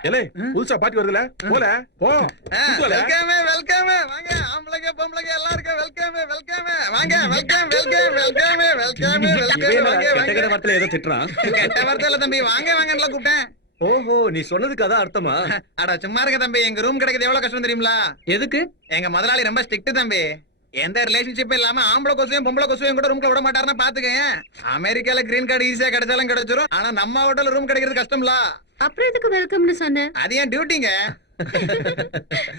ஏலே, புதுசா பாட்டி வருதுல, போல போ. Welcome welcome. வாங்க ஆம்பளைங்க பொம்பளைங்க எல்லாம் இருக்க. Welcome welcome. வாங்க வெல்கம் வெல்கம் வெல்கம் வெல்கம் இவன் என்ன வெல்கம். கெட்ட கெட்ட வார்த்தையில ஏதோ திட்டுறான். கெட்ட வார்த்தை இல்ல தம்பி, வாங்க வாங்கன்னு கூப்பிட்டேன். ஓஹோ, நீ சொன்னதுக்கு அதான் அர்த்தமா? அட சும்மா இருக்க தம்பி, எங்க ரூம் கிடைக்கிறது எவ்வளவு கஷ்டம் தெரியுங்களா? எதுக்கு? எங்க முதலாளி ரொம்ப ஸ்ட்ரிக்ட் தம்பி. எந்த ரிலேஷன்ஷிப் இல்லாம ஆம்பளை கொசுவையும் பொம்பளை கொசுவையும் கூட ரூம்ல விட மாட்டாருன்னா பாத்துக்கங்க. அமெரிக்கால கிரீன் கார்டு ஈஸியா கிடைச்சாலும் கிடைச்சிரும், ஆனா நம்ம ஹோட்டல்ல ரூம் கிடைக்கிறது கஷ்டம்ல. அப்புறம் எதுக்கு வெல்கம்னு சொன்னேன்? அது ஏன் டியூட்டிங்க.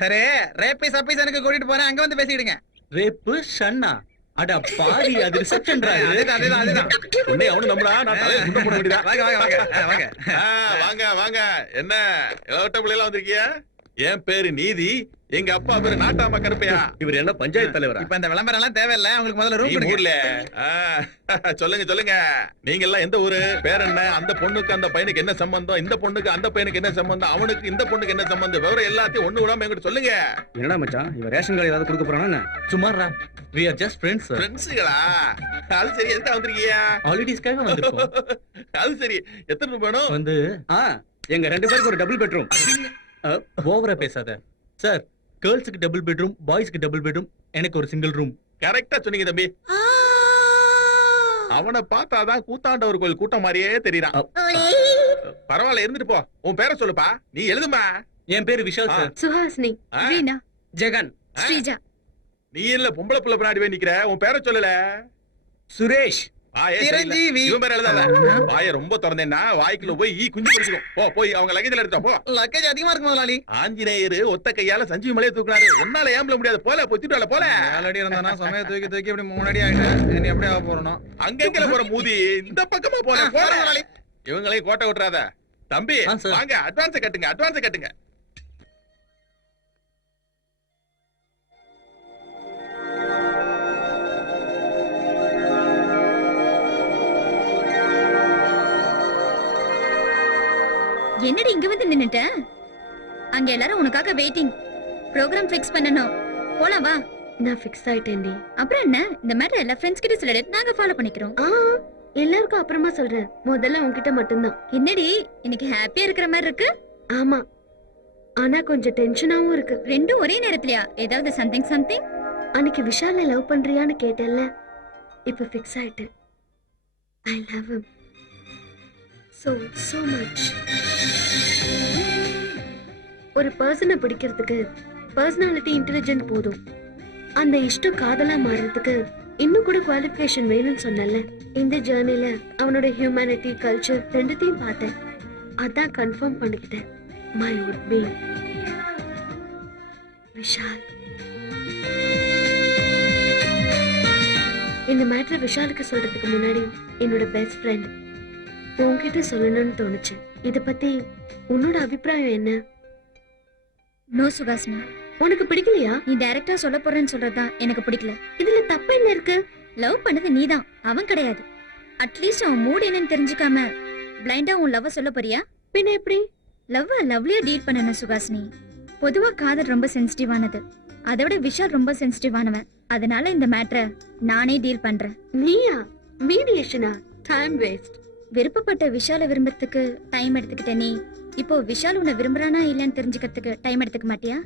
சரி, ரேப்பீஸ் அப்பீஸ் எனக்கு கூட்டிட்டு போறேன், அங்க வந்து பேசிடுங்க. ரேப்பு ஷன்னா? அட பாவி, அது ரிசப்ஷன்டா. அதுதான். உன்னை அவனு நம்புடா, நான் தலையில குண்டை போட வேண்டியதா? வாங்க வாங்க வாங்க வாங்க. வாங்க வாங்க. என்ன இளவட்ட பிள்ளைலாம் வந்திருக்கியா? என் பேரு நீதி, எங்க அப்பா பேரு நாட்டாம கருப்பையா. இவர் என்ன பஞ்சாயத்து தலைவரா? இப்ப இந்த விளம்பரம் எல்லாம் தேவையில்ல, உங்களுக்கு முதல்ல நீ ரூம் கொடுங்க. ஊர்ல சொல்லுங்க சொல்லுங்க, நீங்க எல்லாம் எந்த ஊரு, பேர் என்ன, அந்த பொண்ணுக்கு அந்த பையனுக்கு என்ன சம்பந்தம், இந்த பொண்ணுக்கு அந்த பையனுக்கு என்ன சம்பந்தம், அவனுக்கு இந்த பொண்ணுக்கு என்ன சம்பந்தம், விவரம் எல்லாத்தையும் ஒண்ணு விடாம என்கிட்ட சொல்லுங்க. என்னடா மச்சான், இவன் ரேஷன் கார்டு ஏதாவது கொடுக்க போறானா? சுமாரா, we are just friends sir. ஃப்ரெண்ட்ஸுகளா? அது சரி, எதுக்கு வந்திருக்கீங்க? ஹாலிடேஸ்க்காக வந்திருக்கோம். அது சரி, எத்தனை ரூபாய் வேணும்? வந்து எங்க 2 பேருக்கு ஒரு டபுள் பெட்ரூம். ஓவரா பேசாத சார். கேர்ள்ஸுக்கு டபுள் பெட்ரூம், பாய்ஸ்க்கு டபுள் பெட்ரூம், எனக்கு ஒரு சிங்கிள் ரூம். கரெக்டா சொன்னீங்க தம்பி. அவனை பார்த்தாதான் கூத்தாண்டவர் கோயில் கூட்டம் மாதிரியே தெரியறான். பரவாயில்ல, இருந்துட்டு போ. உன் பேரை சொல்லுப்பா, நீ எழுதுமா. என் பேரு விஷால் சார். சுஹாசினி, ரீனா, ஜெகன், ஸ்ரீஜா. நீ இல்ல பொம்பளை புள்ள பின்னாடி போய் நிக்கிற, உன் பேரை சொல்லல. சுரேஷ். சிரஞ்சீவி. இவன் பேர் எழுதாத. வாயை ரொம்ப திறந்தேன்னா வாய்க்குள்ள போய் ஈ குஞ்சு பிடிச்சிடும். போ, போய் அவங்க லக்கேஜ்ல எடுத்தா போ. லக்கேஜ் அதிகமா இருக்கு முதலாளி. ஆஞ்சநேயர் ஒத்த கையால சஞ்சீவி மலையை தூக்குனாரு, உன்னால ஏம்பல முடியாது. போல பொத்திட்டு போல. ஆல்ரெடி இருந்தானா சமய தூக்கி தூக்கி இப்படி 3 அடி ஆயிட்டு நீ அப்படியே ஆக போறணும். அங்கங்க போற மூதி இந்த பக்கமா போல. போற முதலாளி, இவங்களையும் கோட்டை விட்டுறாத. தம்பி வாங்க, அட்வான்ஸ் கட்டுங்க, அட்வான்ஸ் கட்டுங்க. என்னடி இங்க வந்து நின்னுட்ட? அங்க எல்லாரும் உனக்காக வெயிட்டிங். ப்ரோகிராம் ஃபிக்ஸ் பண்ணனும். போலாம் வா. நான் ஃபிக்ஸ் ஆயிட்டேன்டி. அப்புறம் என்ன, இந்த மேட்டர் எல்லா ஃப்ரெண்ட்ஸ் கிட்ட சொல்லிடு, நாங்க ஃபாலோ பண்ணிக்கிறோம். எல்லாருக்கும் அப்புறமா சொல்றேன், முதல்ல உன்கிட்ட மட்டும்தான். என்னடி இன்னைக்கு ஹாப்பியா இருக்கிற மாதிரி இருக்கு? ஆமா, ஆனா கொஞ்சம் டென்ஷனாவும் இருக்கு. ரெண்டும் ஒரே நேரத்துலயா? ஏதாவது சம்திங்? அன்னைக்கு விஷால லவ் பண்றியான்னு கேட்டேன்ல, இப்ப ஃபிக்ஸ் ஆயிட்டேன். I love him so much. ஒரு பர்சனை பிடிக்கிறதுக்கு பர்சனாலிட்டி இன்டெலிஜென்ட் போதும். அந்த இஷ்டம் காதலா மாறுறதுக்கு இன்னும் கூட குவாலிஃபிகேஷன் வேணும்னு சொன்னல. இந்த ஜேர்னில அவனோட ஹியூமனிட்டி, கல்ச்சர் ரெண்டுத்தையும் பார்த்தேன். அதான் கன்ஃபார்ம் பண்ணிக்கிட்டேன். My would be Vishal. இந்த மேட்டர் விஷாலுக்கு சொல்றதுக்கு முன்னாடி என்னோட பெஸ்ட் ஃப்ரெண்ட் உன்கிட்ட சொல்லணும்னு தோணுச்சு. இத பத்தி உன்னோட அபிப்பிராயம் என்ன? நோ சுகாசினி, உனக்கு பிடிக்கலையா? நீ டைரக்டா சொல்ல போறேன்னு சொல்றதுதான் எனக்கு பிடிக்கல. இதுல தப்பு என்ன இருக்கு? லவ் பண்ணது நீதான், அவன் கிடையாது. அட்லீஸ்ட் அவன் மூட் என்னன்னு தெரிஞ்சுக்காம பிளைண்டா உன் லவ் சொல்ல போறியா? பின்ன எப்படி? லவ் லவ்லியா டீல் பண்ணணும் சுகாசினி. பொதுவா காதல் ரொம்ப சென்சிட்டிவானது. அதை விட விஷால் ரொம்ப சென்சிட்டிவானவன். அதனால இந்த மேட்டரை நானே டீல் பண்றேன். நீயா? மீடியேஷனா? Time waste. விருப்பப்பட்ட விஷால விரும்புறதுக்கு டைம் எடுத்துக்கிட்ட நீ இப்போ விஷால் உன்னை விரும்புறானா இல்லன்னு தெரிஞ்சுக்கிறதுக்கு டைம் எடுத்துக்க மாட்டியா?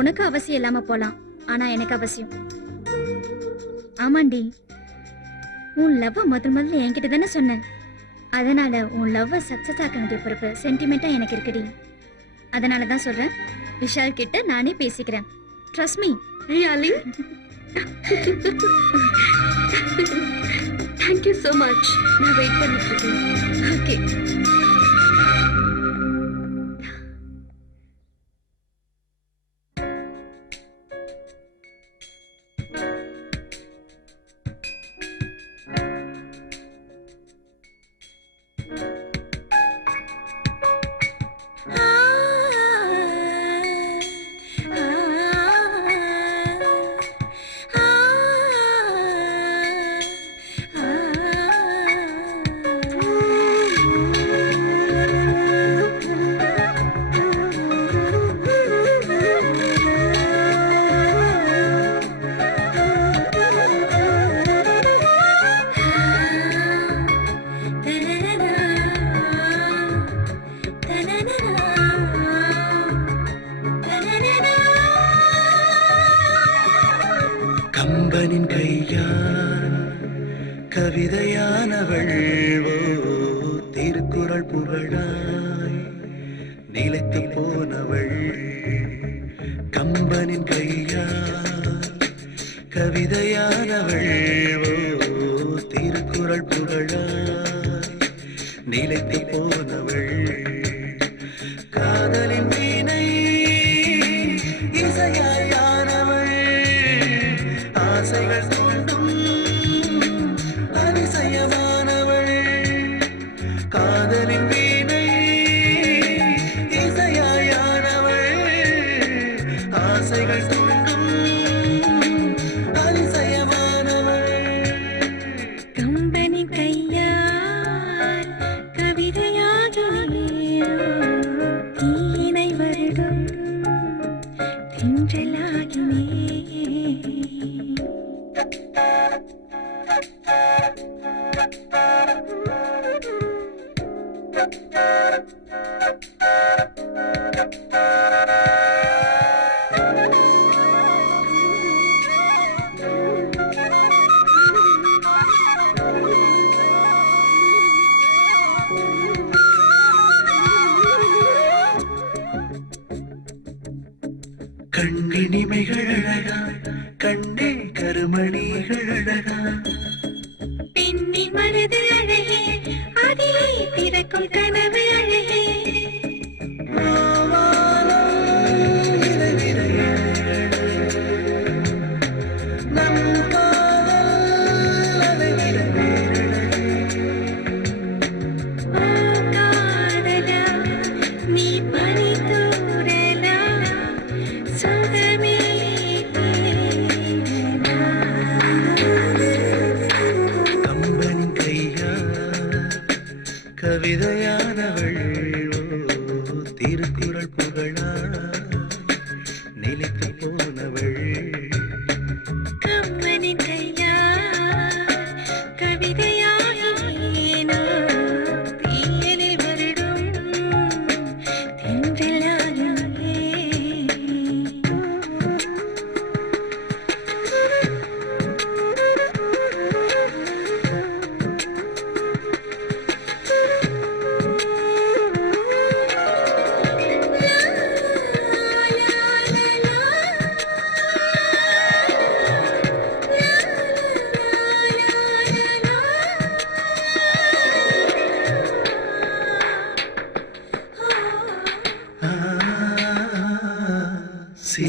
உனக்கு அவசியம் இல்லாம போலாம், ஆனா எனக்கு அவசியம். ஆமாண்டி, உன் லவ் முதல்ல என்கிட்ட தானே சொன்ன. அதனால உன் லவ் சக்சஸ் ஆக்க வேண்டிய பொறுப்பு சென்டிமெண்டா எனக்கு இருக்குடி. அதனாலதான் சொல்றேன், விஷால் கிட்ட நானே பேசிக்கிறேன். Trust me. Really? Thank you so much. நான் வெயிட் பண்ணிட்டு இருக்கேன். ஓகே. கம்பனின் கையால் கவிதையானவள், ஓ திருக்குறள் புகழாய் நிலைத்து போனவள். கம்பனின் கையால் கவிதையானவள், ஓ திருக்குறள் புகழாய் நிலைத்து போனவள். காதலின் வீணை இசையாயானவள், ஆசைகள் தூண்டும் அதிசயமானவள். காதலின் வீணை இசையாயானவள், ஆசைகள் தூண்டும் அதிசயமானவள். கம்பனி கையால் கவிதையாகினே, தீனை வருடும் தென்றலாகினே. கண்ணிமைகள் அழகா, கண்ணே கருமணிகள் அழகா. பெண்ணின் மனது அழகே, அதிலே பிறக்கும் கனவு அழகே. நம் காதல் அதை விட ஓ காதலா, நீ பனி தூறலா, சுகமே கம்பன் கையா கவிதையானவள், ஓ திருக்குறள் புகழா நிலைத்து போனவள். கம்பனின் கையால் கவிதை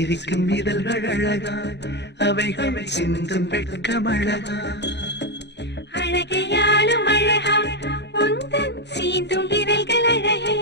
சிரிக்கும் இதழ்கள் அழகா அவைகள் சிந்தும் வெட்கமழகா அழகையாலும் அழகா உந்தன் சீந்தும் விரல்கள் அழகே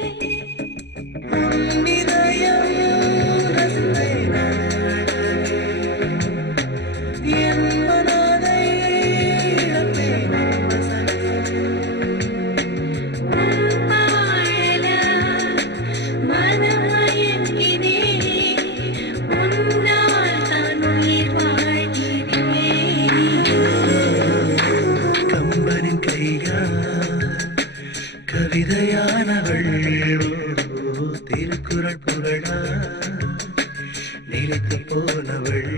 கம்பனின் கையா கவிதையானவள் ஓ, திருக்குறள் புகழா நிலைத்து போனவள்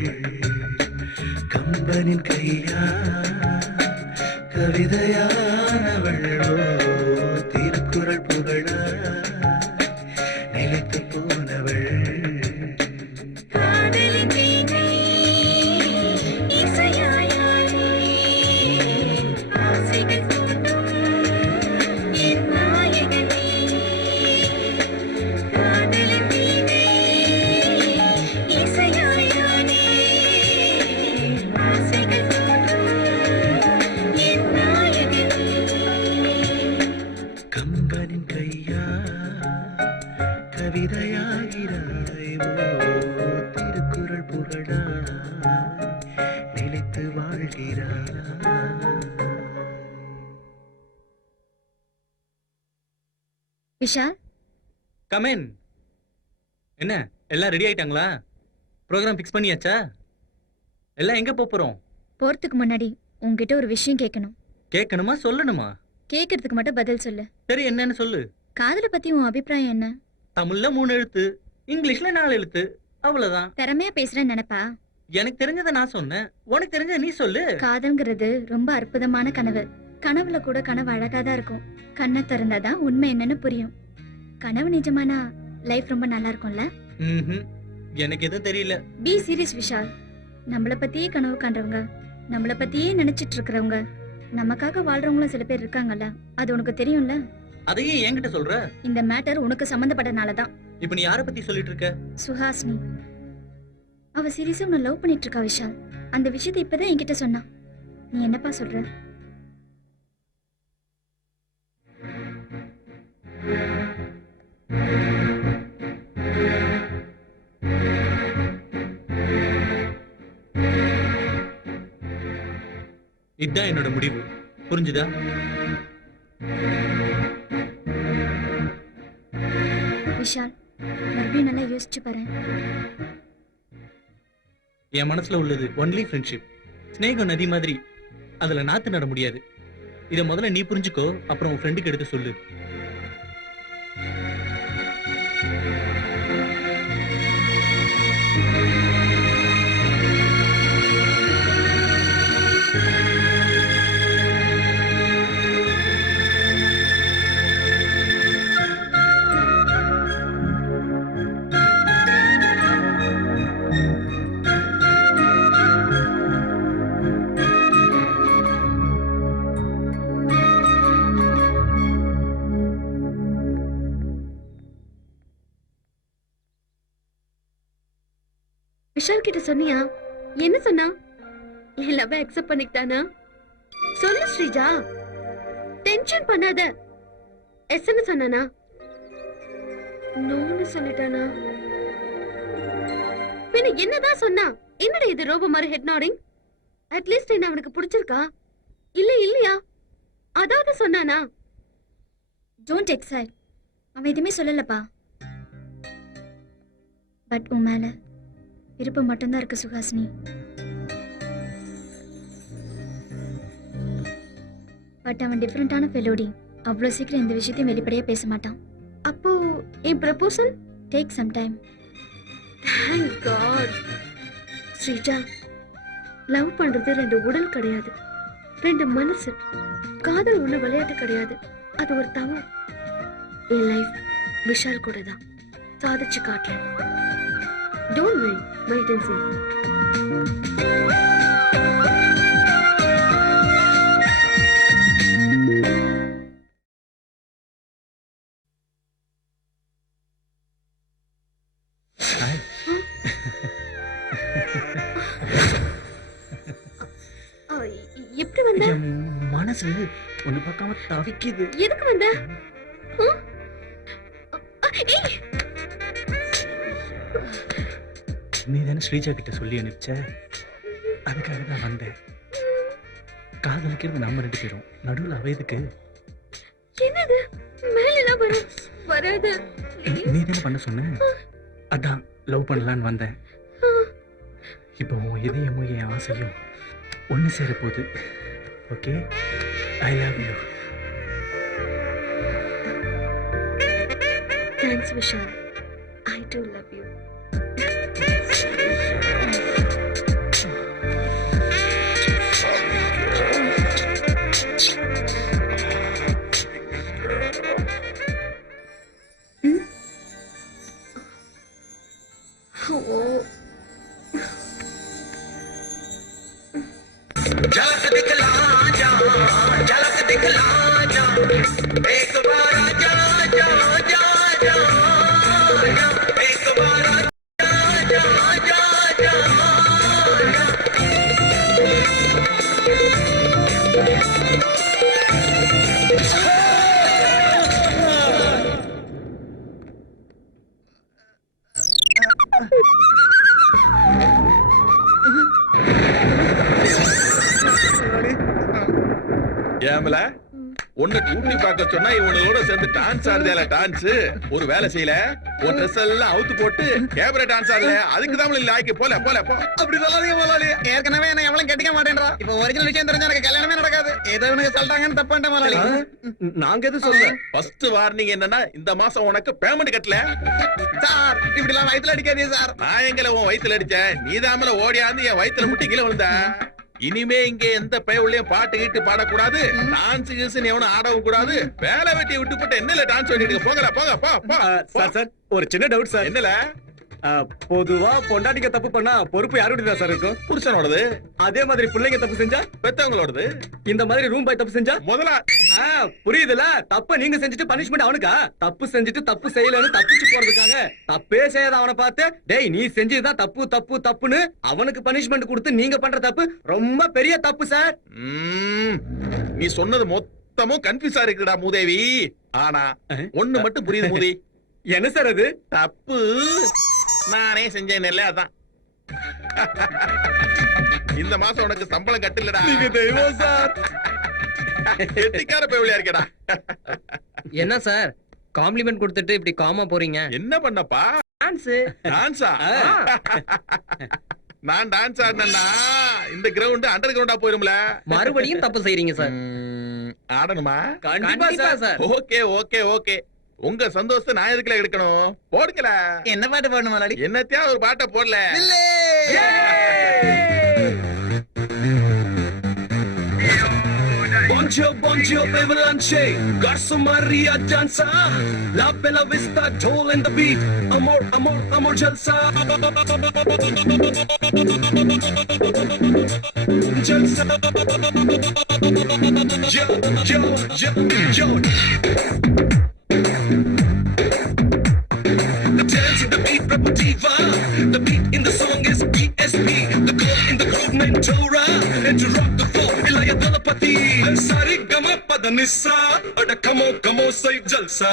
கம்பனின் கையா கவிதையானவள் ஓ, திருக்குறள் புகழா நிலைத்து போனவள் காதலின் வீணை இசையாயானே ஆசைகள் தூண்டும் என் நாயகனே காதலின் வீணை இசையாயானே ஆசைகள் தூண்டும் என் நாயகனே கம்பனின் கையா கவிதையாகிறாய் ஓ, திருக்குறள் புகழா நிலைத்து வாழ்கிறாய் விஷால் கமேன். என்ன எல்லாம் ரெடி ஆயிட்டாங்களா? ப்ரோக்ராம் ஃபிக்ஸ் பண்ணியாச்சா? எல்லாம் எங்க போறோம்? போறதுக்கு முன்னாடி உன்கிட்ட ஒரு விஷயம் கேட்கணும். கேட்கணுமா சொல்லணுமா? கேட்கறதுக்கு மட்டும் பதில் சொல்லு. சரி, என்னன்னு சொல்லு. காதலை பத்தி உன் அபிப்பிராயம் என்ன? தமிழ்ல 3 எழுத்து, இங்கிலீஷ்ல 4 எழுத்து, அவ்வளவுதான். திறமையா பேசுறேன்னு நினைப்பா? எனக்கு தெரிஞ்சதை நான் சொன்னேன், உனக்கு தெரிஞ்சதை நீ சொல்லு. காதல்ங்கிறது ரொம்ப அற்புதமான கனவு. கனவுல கூட கனவு அழகாதான் இருக்கும். கண்ணை திறந்தாதான் உண்மை என்னன்னு புரியும். கனவு நிஜமானா லைஃப் ரொம்ப நல்லா இருக்கும்ல? ம்ஹும். எனக்கு எதுவும் தெரியல. Be serious Vishal. நம்மள பத்தியே கனவு காண்றவங்க, நம்மள பத்தியே நினைச்சிட்டு இருக்கிறவங்க, நமக்காக வாழ்றவங்களும் சில பேர் இருக்காங்கல்ல, அது உனக்கு தெரியும்ல? அதையே என்கிட்ட சொல்ற? இந்த மேட்டர் உனக்கு சம்பந்தப்பட்டனாலதான். இப்ப நீ யார பத்தி சொல்லிட்டு இருக்க? சுஹாசினி. அவ சீரியஸா உன்னை லவ் பண்ணிட்டு இருக்கா விஷால். அந்த விஷயத்தை இப்பதான் என்கிட்ட சொன்னா. நீ என்னப்பா சொல்ற? இதுதான் என்னோட முடிவு, புரிஞ்சுதா? விஷால், மறுபடியும் நல்லா யோசிச்சு பாரு. என் மனசுல உள்ளது ஒன்லி ஃப்ரெண்ட்ஷிப். ஸ்நேகம் நதி மாதிரி, அதுல நாத்து நட முடியாது. இத முதல்ல நீ புரிஞ்சுக்கோ, அப்புறம் உன் ஃப்ரெண்டுக்கு எடுத்து சொல்லு. விஷால் கிட்ட சொன்னியா? என்ன சொன்னா? என் லவ் அக்செப்ட் பண்ணிக்கிட்டானா? சொல்லு ஸ்ரீஜா, டென்ஷன் பண்ணாத. எஸ்ன்னு சொன்னானா? நோன்னு சொல்லிட்டானா? பின்ன என்னதான் சொன்னா? என்னடா இது ரோபோ மாதிரி ஹெட் நாடிங்? அட்லீஸ்ட் என்ன அவனுக்கு பிடிச்சிருக்கா இல்ல இல்லையா? அதாவது சொன்னானா? Don't excite. அவன் எதுவுமே சொல்லலப்பா. பட் உன் மேல விருப்பம் மட்டும்தான் இருக்கு சுஹாசினி. பட் அவன் டிஃபரெண்டான ஃபெலோடி. அவ்வளோ சீக்கிரம் இந்த விஷயத்தையும் வெளிப்படையா பேச மாட்டான். அப்போ என் proposal take some time. Thank God. Sreeja, love பண்றது 2 உடல் கிடையாது, 2 மனசு. காதல் ஒண்ணு விளையாட்டு கிடையாது, அது ஒரு தவம். என் லைஃப் விஷால் கூட தான். சாதிச்சு காட்டுறேன். Don't mind, wait and see. மனசு ஒண்ணு பார்க்காம தவிக்குது. எதுக்கு வந்த? ஆ? ஏய், நீ தானே ஸ்ரீஜா கிட்ட சொல்லி அனுப்பிச்ச, அதுக்காக தான் வந்தேன். காதலிக்கிறது நம்ம 2 பேரும், நடுவில் அவ எதுக்கு? என்னது மேலெல்லாம் வராது. நீ தானே பண்ண சொன்ன, அதான் லவ் பண்ணலான்னு வந்தேன். இப்போ உன் இதயமும் என் ஆசையும் ஒன்று சேர போகுது. Okay, I love you. Thanks Vishal. I to love you. झलक दिखला जा, झलक दिखला जा, एक बार आजा, जा जा जा, एक बार आजा, जा जा जा। ஏமல உன்னை கூட்டி பார்க்க சொன்னா இவனோட சேர்ந்து டான்ஸ் ஆடுதேல டான்ஸ் ஒரு வேலை செய்யல உன் ட்ரெஸ் எல்லாம் அவுத்து போட்டு கேமரா டான்ஸ் ஆடல அதுக்கு தான் லாய்க்கு போல போல போ. அப்படி சொல்லாதீங்க முதலாளி. ஏற்கனவே என்ன எவ்வளவு கட்டிக்க மாட்டேன்றா. இப்ப ஒரிஜினல் விஷயம் தெரிஞ்சா எனக்கு கல்யாணமே நடக்காது. ஏதோ இவனுக்கு சொல்லிட்டாங்கன்னு தப்பான்ட்ட முதலாளி. நாங்க எதுவும் சொல்ல. ஃபர்ஸ்ட் வார்னிங் என்னன்னா இந்த மாசம் உனக்கு பேமெண்ட் கட்டல. சார் இப்படி எல்லாம் வயித்துல அடிக்காதீங்க சார். நான் எங்கல உன் வயித்துல அடிச்சேன், நீதாமல ஓடியாந்து என் வயித்துல முட்டி கீழே விழுந்த. இனிமே இங்க எந்த பயவுலயும் பாட்டு கீட்டு பாடக்கூடாது, டான்ஸ் கீஸ் எவனும் ஆடவும் கூடாது. வேலை வெட்டி விட்டு போட்டு என்னல டான்ஸ் பண்ணிட்டு போங்கடா போங்க போ போ. சார் சார் ஒரு சின்ன டவுட் சார். என்னல பொதுவா பொண்டாட்டிக்க தப்பு பண்ணா பொறுப்பு யாருடைய சார் இருக்கும்? புருஷனோடது. அதே மாதிரி பிள்ளைங்க தப்பு செஞ்சா பெத்தவங்களோடது. இந்த மாதிரி ரூம் பாய் தப்பு செஞ்சா முதல்ல புரியுதுல? தப்ப நீங்க செஞ்சுட்டு பனிஷ்மெண்ட் அவனுக்கா? தப்பு செஞ்சுட்டு தப்பு செய்யலன்னு தப்பிச்சு போறதுக்காக தப்பே செய்யாத அவனை பார்த்து டேய் நீ செஞ்சதுதான் தப்பு தப்பு தப்புன்னு அவனுக்கு பனிஷ்மெண்ட் கொடுத்து நீங்க பண்ற தப்பு ரொம்ப பெரிய தப்பு சார். நீ சொன்னது மொத்தமும் கன்ஃபியூஸா இருக்குடா மூதேவி. ஆனா ஒண்ணு மட்டும் புரியுது மூதி. என்ன சார் அது? தப்பு நானே செஞ்சேன் இல்ல, அதான். இந்த மாசம் உனக்கு சம்பளம் கட்டலடா. நீங்க தெய்வம் சார். எத்திக்கார பேவலியா இருக்கடா. என்ன சார் காம்ப்ளிமெண்ட் கொடுத்துட்டு இப்படி காமா போறீங்க? என்ன பண்ணப்பா? டான்ஸ். டான்ஸா? நான் டான்ஸ் ஆடினா இந்த கிரவுண்ட் அண்டர் கிரவுண்டா போயிரும்ல. மறுபடியும் தப்பு செய்றீங்க சார். ஆடணுமா? கண்டிப்பா சார். Okay okay okay. உங்க சந்தோஷத்தை நான் எதுக்குல எடுக்கணும்? போடுக்கல. என்ன பாட்டு பாடணும் முதலாளி? என்னத்தையா ஒரு பாட்டை போடல. Bonjour, Avalanche, Garso Maria danza, la bella vista, toll and the beat, amor, amor, amor, jalsa, jalsa, yo. The dance in the beat, Prabhutiva. The beat in the song is ESP. The girl in the groove named Tora. And to rock the floor, Ilaya Dalapati. And Sari Gama Padanissa. Ada kamo, say Jalsa.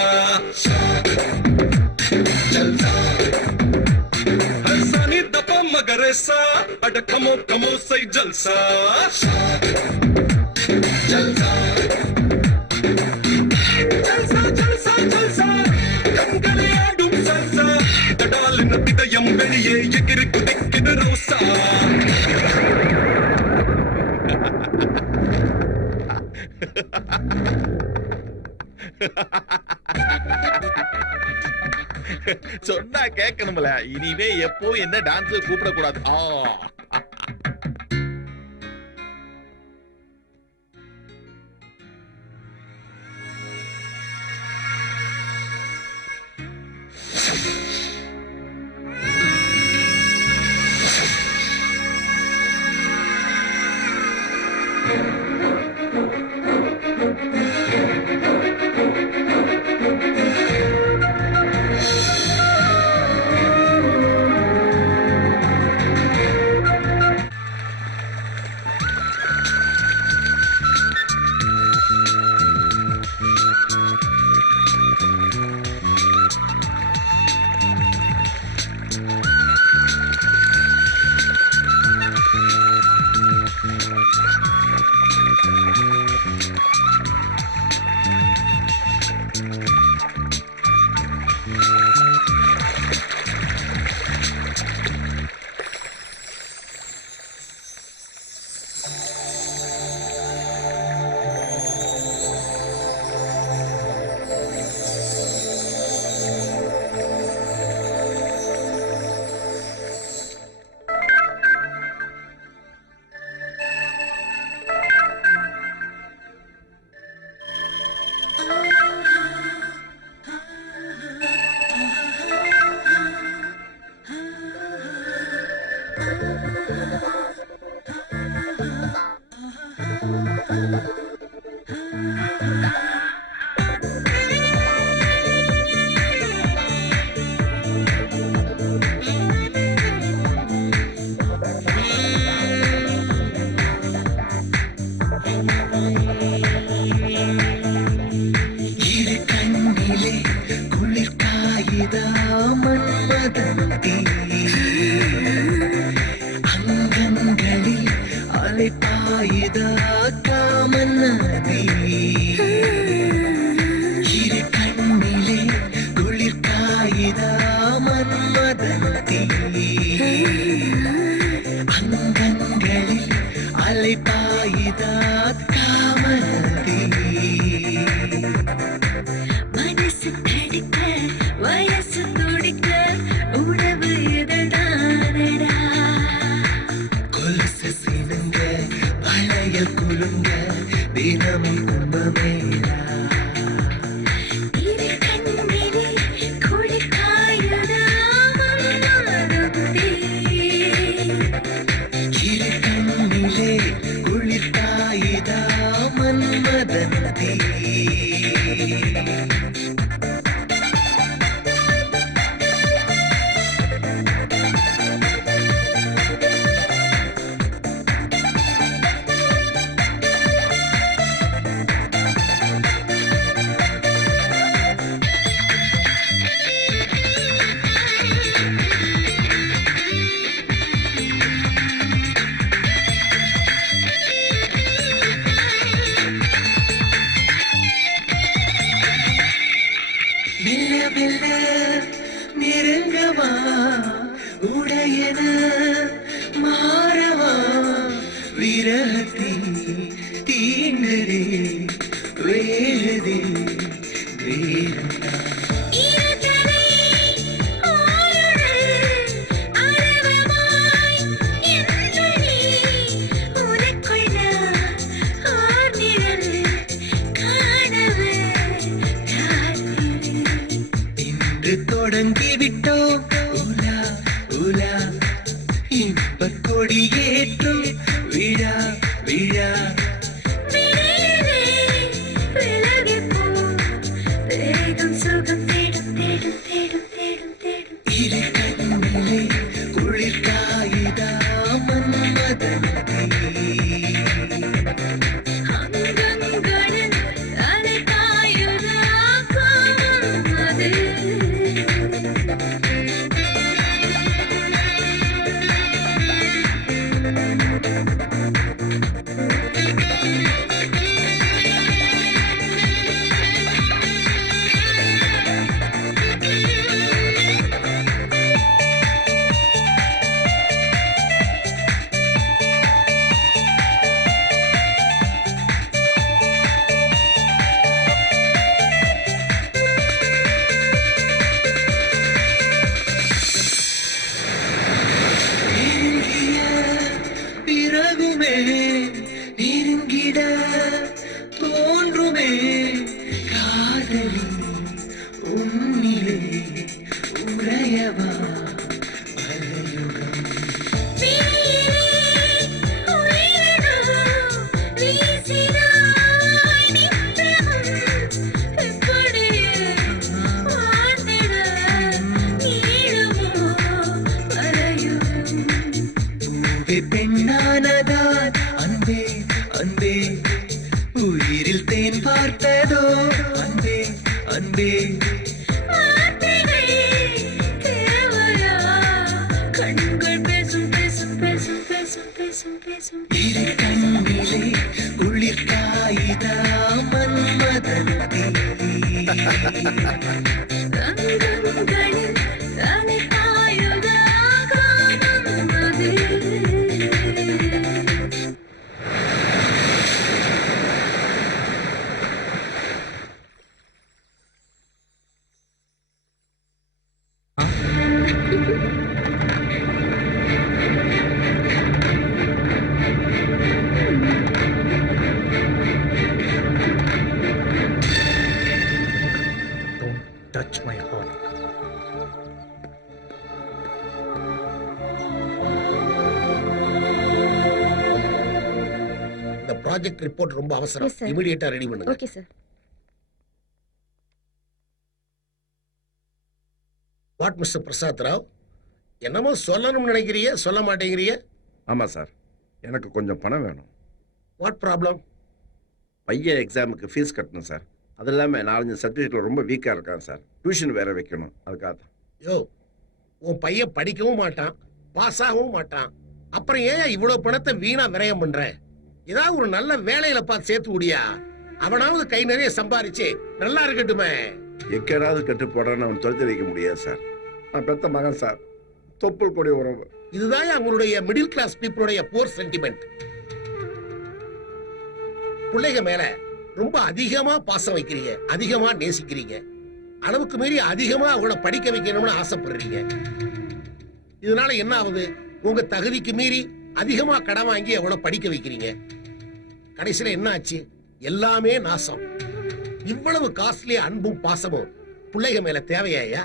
Jalsa. And Sani Dapa Magaresa. Ada kamo, say Jalsa. Jalsa. Jalsa, Jalsa. Kangaliyadum salsa. Dadalina bidayam veliye yegiri kudikkida rosa. சொன்னா கேட்கணும்ல. இனிமே எப்போ என்ன dance கூப்பிட கூடாது. பாயுதா மன்மதன் தீ அங்கங்களில் அலை பாயுதா common நதி இரு கண்ணிலே குளிர் காயுதா மன்மதன் தீ அங்கங்களில் அலை பாயுதா காமநதி மனசு தடிக்க வயசு துடிக்க உணவு இதுதானடா கொலுசு சினுங்க வளையல் குலுங்க தினமும் கும்பமேளா இரு கண்ணிலே குளிர் காயுதா மன்மதன் தீ இரு கண்ணிலே குளிர் காயுதா மன்மதன் தீ மெல்ல மெல்ல நெருங்கவா உடையன மாறவா விரகத்தின் தீண்டரே வேலதே வேலந்தா இருதலை ஆளுடல் அரவமாய் என்றனி உனக்குள்ள ஆர்நிழல் காணவே காத்திரு இன்று தொடங்கிவிட்டோம் உலா உலா இன்ப கொடியேற்றும் விழா விழா விளையதே விலகிப் போ தேடும் சுகம் தேடும் தேடும் தேடும் தேடும் தேடும் இரு கண்ணிலே குளிர் காயுதா மன்மதன் தீ அங்கங்களில் அலை பாயுதா காமநதி நெருங்கிய பிறகுமே நெருங்கிட தோன்றுமே காதலி உன்னிலே உறையவா பலயுகம் வீரே உயிரோ வீசினாய் நித்தமும் எப்படியே வாழ்ந்திட நீளுமோ வரையும் பூவே பெண்ணானதால் அன்பே அன்பே உயிரில் தேன் பார்த்ததோ அன்பே அன்பே வார்த்தைகள் தேவையா கண்கள் பேசும் பேசும் பேசும் பேசும் பேசும் பேசும் இரு கண்ணிலே குளிர் காயுதா மன்மதன் தீ அங்கங்களில் அலை பாயுதா காமநதி டச் மை ஹார்ட். இந்த ப்ராஜெக்ட் ரிப்போர்ட் ரொம்ப அவசரம். Yes, sir. இமிடியேட்டா ரெடி பண்ணுங்க. Okay sir. What mister Prasad Rao, என்னமோ சொல்லணும்னு நினைக்கிறீங்க, சொல்ல மாட்டேங்கிறீங்க. ஆமாம் சார், எனக்கு கொஞ்சம் பணம் வேணும். What problem? பையன் எக்ஸாமுக்கு ஃபீஸ் கட்டணும் சார். அது இல்லாம 4-5 சப்ஜெக்ட்ல ரொம்ப வீக்கா இருக்கான் சார். டியூஷன் வேற வைக்கணும், அதுக்காக தான். யோ உன் பையன் படிக்கவும் மாட்டான், பாஸ் ஆகவும் மாட்டான். அப்புறம் ஏன் இவ்வளவு பணத்தை வீணா விரயம் பண்ற? ஏதாவது ஒரு நல்ல வேலையில பார்த்து சேர்த்து விடியா, அவனாவது கை நிறைய சம்பாரிச்சு நல்லா இருக்கட்டுமே. எக்கேடாவது கெட்டு போடுறேன்னு அவன் துரத்தி வைக்க முடியாது சார். நான் பெத்த மகன் சார், தொப்புள் கொடி உறவு. இதுதான் அவங்களுடைய மிடில் கிளாஸ் பீப்புளுடைய போர் சென்டிமெண்ட். பிள்ளைங்க மேல ரொம்ப அதிகமா பாசம் வைக்கிறீங்க, அதிகமா நேசிக்கிறீங்க, அளவுக்கு மீறி அதிகமா அவங்கள படிக்க வைக்கணும்னு ஆசைப்படுறீங்க. இதனால என்ன ஆகுது? உங்க தகுதிக்கு மீறி அதிகமா கடன் வாங்கி அவங்கள படிக்க வைக்கிறீங்க. கடைசியில என்ன ஆச்சு? எல்லாமே நாசம். இவ்வளவு காஸ்ட்லி அன்பும் பாசமும் பிள்ளைங்க மேல தேவையா?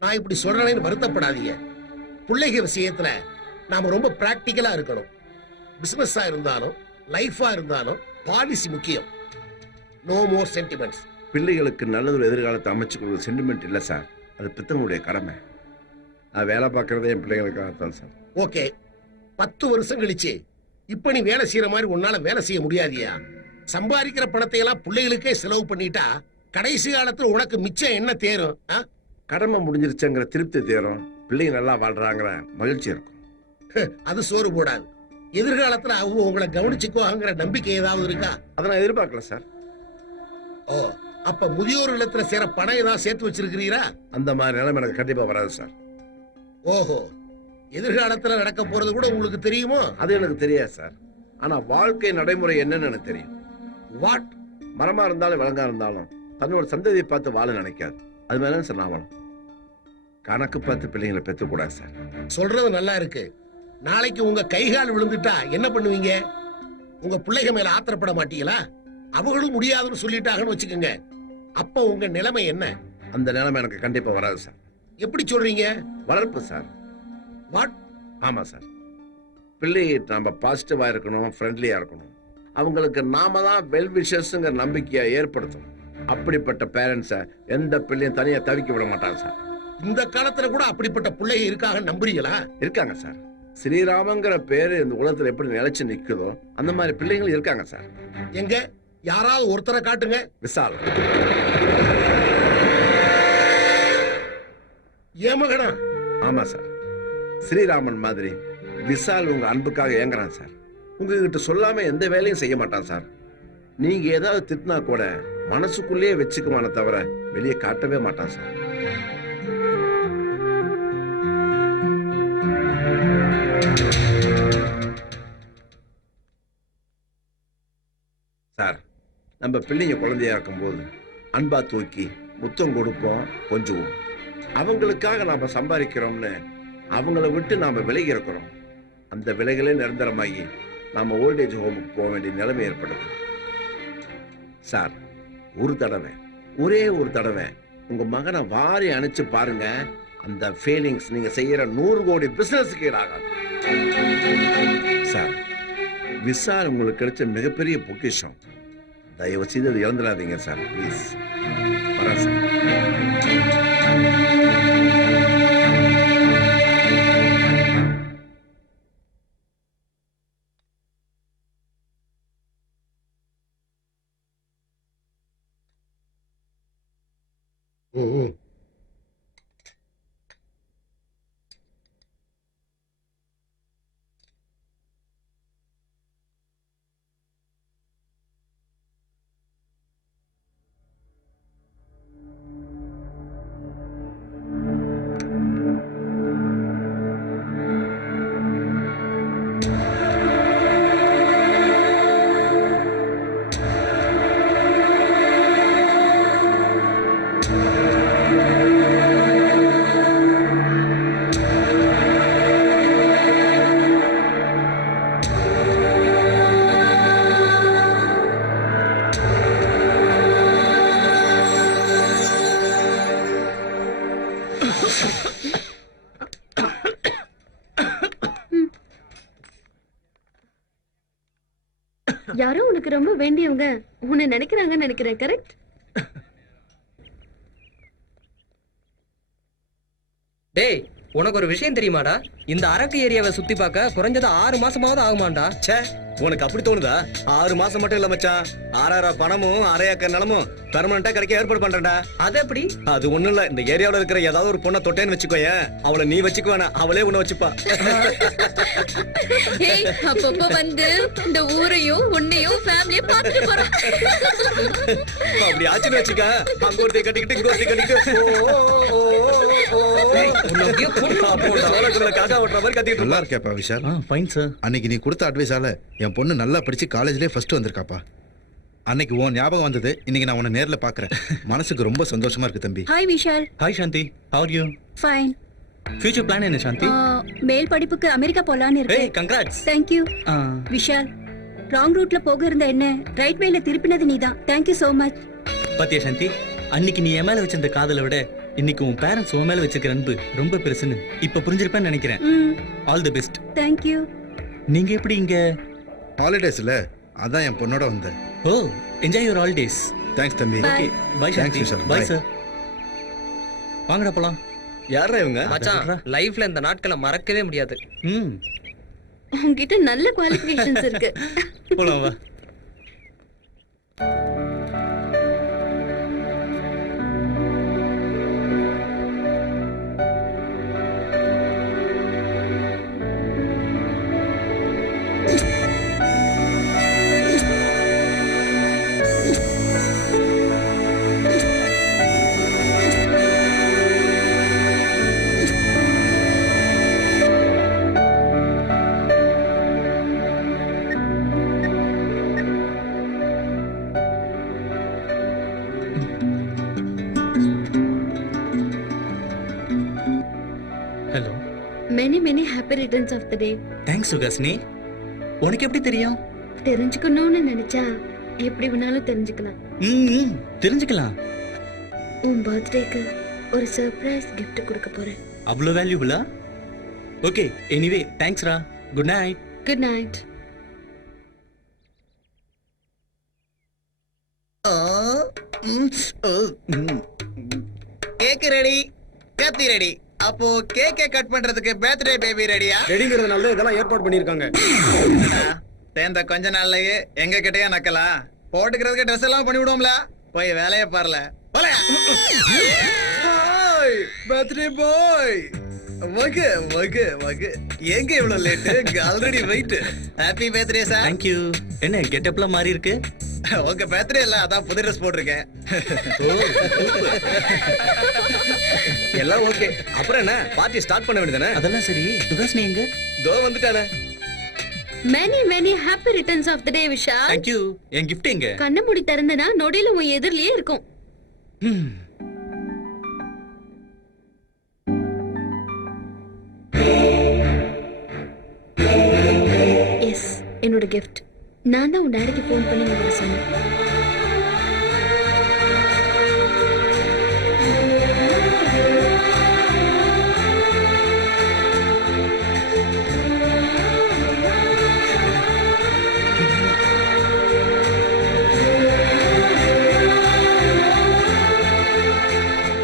நான் இப்படி சொல்றேன்னு வருத்தப்படாதீங்க. பிள்ளைங்க விஷயத்துல நாம ரொம்ப பிராக்டிக்கலா இருக்கணும். பிசினஸா இருந்தாலும் லைஃபா இருந்தாலும் பாலிசி முக்கியம். No more sentiments. பிள்ளைகளுக்கு நல்லதொரு எதிர்காலத்தை அமைச்சு கொடுக்குற சென்டிமெண்ட் இல்லை சார், அது பெத்தவங்களுடைய கடமை. நான் வேலை பார்க்கறதே என் பிள்ளைகளுக்காக தான் சார். ஓகே, 10 வருஷம் கழிச்சு இப்ப நீ வேலை செய்யற மாதிரி உன்னால வேலை செய்ய முடியாதியா? சம்பாதிக்கிற பணத்தை எல்லாம் பிள்ளைகளுக்கே செலவு பண்ணிட்டா கடைசி காலத்துல உனக்கு மிச்சம் என்ன தேரும்? கடமை முடிஞ்சிருச்சுங்கிற திருப்தி தேரும், பிள்ளைங்க நல்லா வாழ்றாங்கிற மகிழ்ச்சி இருக்கும். அது சோறு போடாது. எதிர்காலத்துல அவங்க உங்களை கவனிச்சுக்குவாங்கிற நம்பிக்கை ஏதாவது இருக்கா? அதை நான் எதிர்பார்க்கல சார். ஓ, அப்ப முதியோர் இல்லத்துல சேர பணம் ஏதாவது சேர்த்து வச்சிருக்கிறீரா? அந்த மாதிரி நிலைமை எனக்கு கண்டிப்பா வராது சார். ஓஹோ, எதிர்காலத்துல நடக்க போறது கூட உங்களுக்கு தெரியுமோ? அது எனக்கு தெரியாது சார். ஆனா வாழ்க்கை நடைமுறை என்னன்னு எனக்கு தெரியும். வாட்? மரமா இருந்தாலும் விலங்கா இருந்தாலும் தன்னோட சந்ததியை பார்த்து வாழ நினைக்காது. அது மாதிரி சார் நான் வாழும். கணக்கு பார்த்து பிள்ளைங்களை பெற்றக்கூடாது சார். சொல்றது நல்லா இருக்கு. நாளைக்கு உங்க கைகால் விழுந்துட்டா என்ன பண்ணுவீங்க? உங்க பிள்ளைங்க மேல ஆத்திரப்பட மாட்டீங்களா? அவங்களும் முடியாதுன்னு சொல்லிட்டாங்கன்னு வச்சுக்கோங்க, அப்ப உங்க நிலைமை என்ன? அந்த நிலைமை எனக்கு கண்டிப்பா வராது சார். எப்படி சொல்றீங்க? வளர்ப்பு சார். வாட்? ஆமா சார். பிள்ளை நம்ம பாசிட்டிவா இருக்கணும், ஃப்ரெண்ட்லியா இருக்கணும். அவங்களுக்கு நாம தான் வெல் விஷஸ்ங்கிற நம்பிக்கையை ஏற்படுத்தணும். அப்படிப்பட்ட பேரண்ட்ஸை எந்த பிள்ளையும் தனியா தவிக்க விட மாட்டாங்க சார். இந்த காலத்துல கூட அப்படிப்பட்ட பிள்ளைங்க இருக்காங்க, நம்புறீங்களா? இருக்காங்க சார். ஸ்ரீராமங்கிற பேரு இந்த உலகத்துல எப்படி நிலைச்சு நிக்குதோ அந்த மாதிரி பிள்ளைங்களும் இருக்காங்க சார். எங்க யாராவது ஒருத்தரை காட்டுங்க. விசால். ஏன் மகனா? ஆமா சார். ஸ்ரீராமன் மாதிரி விசால் உங்க அன்புக்காக ஏங்குறான் சார். உங்ககிட்ட சொல்லாம எந்த வேலையும் செய்ய மாட்டான் சார். நீங்க ஏதாவது திட்டினா கூட மனசுக்குள்ளேயே வச்சுக்குவான தவிர வெளியே காட்டவே மாட்டான் சார். சார், நம்ம பிள்ளைங்க குழந்தையா இருக்கும்போது அன்பா தூக்கி முத்தம் கொடுப்போம், கொஞ்சுவோம். அவங்களுக்காக நாம சம்பாதிக்கிறோம்னு அவங்கள விட்டு நாம விலகி இருக்கிறோம். அந்த விலைகளே நிரந்தரமாகி நாம ஓல்டேஜ் ஹோமுக்கு போக வேண்டிய நிலைமை ஏற்படுது சார். ஒரு தடவை, ஒரே ஒரு தடவை உங்க மகனை வாரி அணைச்சு பாருங்க. அந்த ஃபீலிங்ஸ் நீங்க செய்யற 100 கோடி பிசினஸ்க்கு ஈடாகாது சார். விசால் உங்களுக்கு கிடைச்ச மிகப்பெரிய பொக்கிஷம். தயவு செய்து அதை இழந்துடாதீங்க சார், ப்ளீஸ். வரேன் சார். யாரோ உனக்கு ரொம்ப வேண்டியவங்க உன்னை நினைக்கிறாங்கன்னு நினைக்கிறேன். கரெக்ட்? டேய், உனக்கு ஒரு விஷயம் தெரியுமாடா இந்த அரக்கு ஏரியாவை சுத்தி பார்க்க குறைஞ்சது 6 மாசமாவது ஆகுமாண்டா. ச்சே உனக்கு அப்படி தோணுதா? 6 மாசம் மட்டும் இல்ல மச்சான், 6,000 பணமும் 1/2 ஏக்கர் நிலமும் பெர்மனண்டா கிடைக்க ஏற்பாடு பண்றேன்டா. அது எப்படி? அது ஒண்ணும் இல்ல, இந்த ஏரியாவுல இருக்கிற ஏதாவது ஒரு பொண்ணை தொட்டேன்னு வச்சுக்கோயேன், அவளை நீ வச்சுக்க வேணாம், அவளே உன்னை வச்சுப்பா. ஏய், அப்பப்போ வந்து இந்த ஊரையும் உன்னையும் ஃபேமிலியும் பார்த்துட்டு போறோம். அப்படி ஆச்சுன்னு வச்சுக்க, அங்க ஒருத்தைய கட்டிக்கிட்டு இங்க ஒருத்தைய கட்டிக்கிட்டு காக்கா ஓட்டுற மாதிரி கத்திக்கிட்டு நல்லா இருந்தா. இருக்கேப்பா விஷால். Fine sir. அன்னைக்கு நீ கொடுத்த அட்வைஸால என் பொண்ணு நல்லா படிச்சு காலேஜ்லயே ஃபர்ஸ்ட் வந்திருக்காப்பா. அன்னைக்கு உன் ஞாபகம் வந்தது, இன்னைக்கு நான் உன்னை நேர்ல பாக்குறேன். மனசுக்கு ரொம்ப சந்தோஷமா இருக்கு தம்பி. Hi Vishal. Hi Shanti, how are you? Fine. Future plan என்ன சாந்தி? மேல் படிப்புக்கு அமெரிக்கா போலான்னு ஏய் இருக்கேன். Congrats. Thank you Vishal. Wrong ரூட்ல போக இருந்த என்ன ரைட் வேல திருப்பினது நீதான். Thank you so much. பாத்தியா சாந்தி, அன்னைக்கு நீ என் மேல வச்சிருந்த காதலை விட இன்னைக்கு உன் பேரண்ட்ஸ் உன் மேல வச்சிருக்கிற அன்பு ரொம்ப பெருசுன்னு இப்ப புரிஞ்சிருப்பேன்னு நினைக்கிறேன். All the best. Thank you. நீங்க எப்படி இங்க? ஹாலிடேஸ்ல அதான் என் பொண்ணோட வந்தேன். Oh, enjoy your holidays. Thanks தம்பி. Bye. Okay bye Thanks, Shanti. Vishal. Bye Bye. Sir. வாங்கடா போலாம். யாரா இவங்க? மச்சான் லைஃப்ல இந்த நாட்களை மறக்கவே முடியாது. ம், உங்ககிட்ட நல்ல குவாலிஃபிகேஷன்ஸ் இருக்கு. போலாம் வா. Hello. Many many happy returns of the day. Thanks Suhasini. உனக்கு எப்படி தெரியும்? தெரிஞ்சுக்கணும்னு நினைச்சா எப்படி வேணாலும் தெரிஞ்சுக்கலாம். ம், தெரிஞ்சுக்கலாம். உன் பர்த்டேக்கு ஒரு சர்ப்ரைஸ் gift கொடுக்க போறேன். அவ்வளோ வேல்யூபிளா? ஓகே, எனிவே தேங்க்ஸ் ரா. Good night. Good night. Cake ready, கத்தி ரெடி. அப்போ கேக்கை கட் பண்றதுக்கு பர்த்டே பேபி ரெடியா? ரெடிங்கிறதுனால தான் இதெல்லாம் ஏற்பாடு பண்ணிருக்காங்க. சேர்ந்த கொஞ்ச நாள்லயே எங்க கிட்டயே நக்கலா? போட்டுக்கிறதுக்கு ட்ரெஸ் எல்லாம் பண்ணி விடுவோம்ல. போய் வேலையை பாருல. Birthday boy. மகு மகு மகு எங்க இவ்வளவு late? Already wait. Happy birthday sir. Thank you. என்ன கெட்டப்லாம் மாறி இருக்கு? உங்க பர்த்டே இல்ல, அதான் புது ட்ரெஸ் போட்டிருக்கேன். எல்லாம் ஓகே, அப்புறம் என்ன பார்ட்டி ஸ்டார்ட் பண்ண வேண்டியதானே? அதெல்லாம் சரி, சுகாசினி எங்க? தோ வந்துட்டானே. Many many happy returns of the day Vishal. Thank you. என் gift எங்க? கண்ணை மூடி திறந்தனா நொடியில உன் எதிரிலேயே இருக்கும். ம். எஸ், என்னோட gift. நான் தான் உன் டாடிக்கு ஃபோன் பண்ணி வர சொன்னேன்.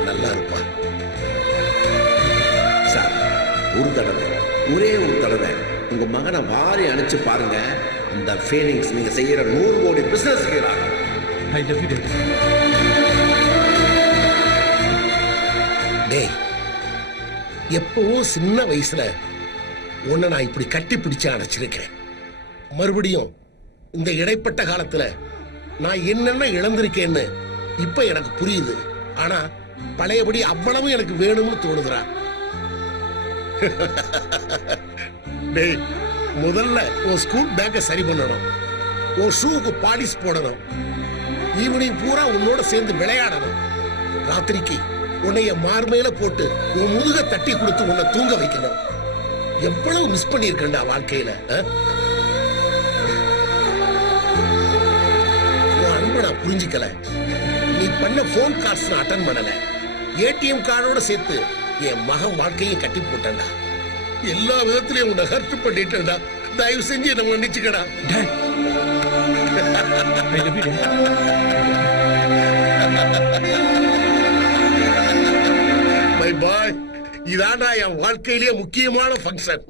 நல்லா இருப்பா சார். ஒரு தடவை, ஒரே ஒரு தடவை உங்க மகனை வாரி அணைச்சு பாருங்க. அந்த ஃபீலிங்ஸ் நீங்க செய்யற 100 கோடி business I love you, Dad. டேய், எப்பவும் சின்ன வயசுல உன்னை நான் இப்படி கட்டி பிடிச்சு அணைச்சிருக்கிறேன். மறுபடியும் இந்த இடைப்பட்ட காலத்துல நான் என்னென்ன இழந்திருக்கேன்னு இப்ப எனக்கு புரியுது. ஆனா பழையபடி அவ்வளவு எனக்கு வேணும்னு தோணுதுடா. டேய், முதல்ல உன் ஸ்கூல் பேக்கை சரி பண்ணணும், உன் ஷூவுக்கு பாலிஷ் போடணும், ஈவினிங் பூரா உன்னோட சேர்ந்து விளையாடணும், ராத்திரிக்கு உன்னைய மார்மையில போட்டு உன் முதுக தட்டி கொடுத்து உன்னை தூங்க வைக்கணும். எவ்வளவு மிஸ் பண்ணியிருக்கேன்டா வாழ்க்கையில. உன் அன்பை நான் புரிஞ்சுக்கல. நீ பண்ண போன் கால்ஸ் நான் அட்டன் பண்ணல. ஏடிஎம் கார்டோட சேர்த்து என் மகன் வாழ்க்கையை கட்டி போட்டேன்டா. எல்லா விதத்திலையும் உன்னை ஹர்ட் பண்ணிட்டேன்டா. தயவு செஞ்சு என்ன மன்னிச்சுக்கடா. Dad. I love you, Dad. My boy, இதாண்டா என் வாழ்க்கையிலேயே முக்கியமான ஃபங்க்ஷன்.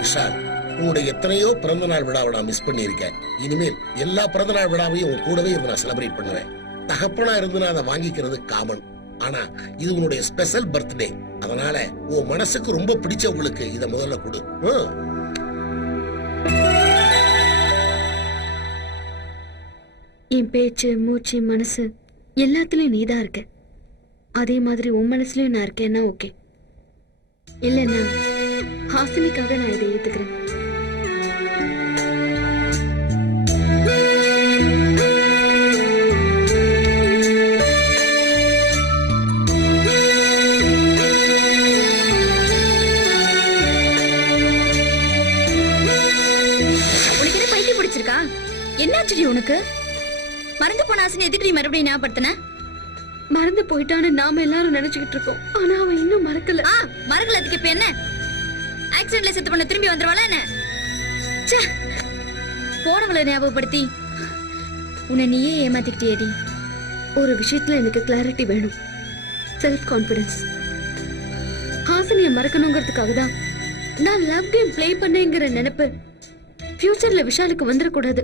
விஷால், உன்னுடைய எத்தனையோ பிறந்த நாள் விழாவை நான் மிஸ் பண்ணியிருக்கேன். இனிமேல் எல்லா பிறந்த நாள் விழாவையும் உன் கூடவே இருந்து நான் செலிப்ரேட் பண்ணுவேன். தகப்பனா இருந்து நான் அதை வாங்கிக்கிறது காமன். ஆனா இது உன்னுடைய ஸ்பெஷல் பர்த்டே. அதனால உன் மனசுக்கு ரொம்ப பிடிச்சவங்களுக்கு இதை முதல்ல கொடு. என் பேச்சு, மூச்சு, மனசு எல்லாத்துலயும் நீதான் இருக்க. அதே மாதிரி உன் மனசுலயும் நான் இருக்கேன்னா ஓகே. இல்லைன்னா ஹாசினிக்காக நான் இதை ஏத்துக்கிறேன். உனக்கு என்ன பைத்தியம் பிடிச்சிருக்கா? என்னாச்சுடி உனக்கு? மறந்து போன ஆசனை எதுக்கு நீ மறுபடியும் ஞாபகப்படுத்தின? மறந்து போயிட்டான்னு நாம எல்லாரும் நினைச்சுக்கிட்டு இருக்கோம். ஆனா அவன் இன்னும் மறக்கல. மறக்கல. அதுக்கு இப்ப என்ன? ஆக்சிடென்ட்ல செத்து பண்ண திரும்பி வந்துருவாளா என்ன? ச்சே, போனவளை ஞாபகப்படுத்தி உன்னை நீயே ஏமாத்திக்கிட்டேடி. ஒரு விஷயத்துல எனக்கு கிளாரிட்டி வேணும். Self confidence. ஹாசினிய மறக்கணுங்கிறதுக்காக தான் நான் லவ் கேம் ப்ளே பண்ணேங்கிற நினைப்பு ஃபியூச்சர்ல விஷாலுக்கு வந்துடக்கூடாது.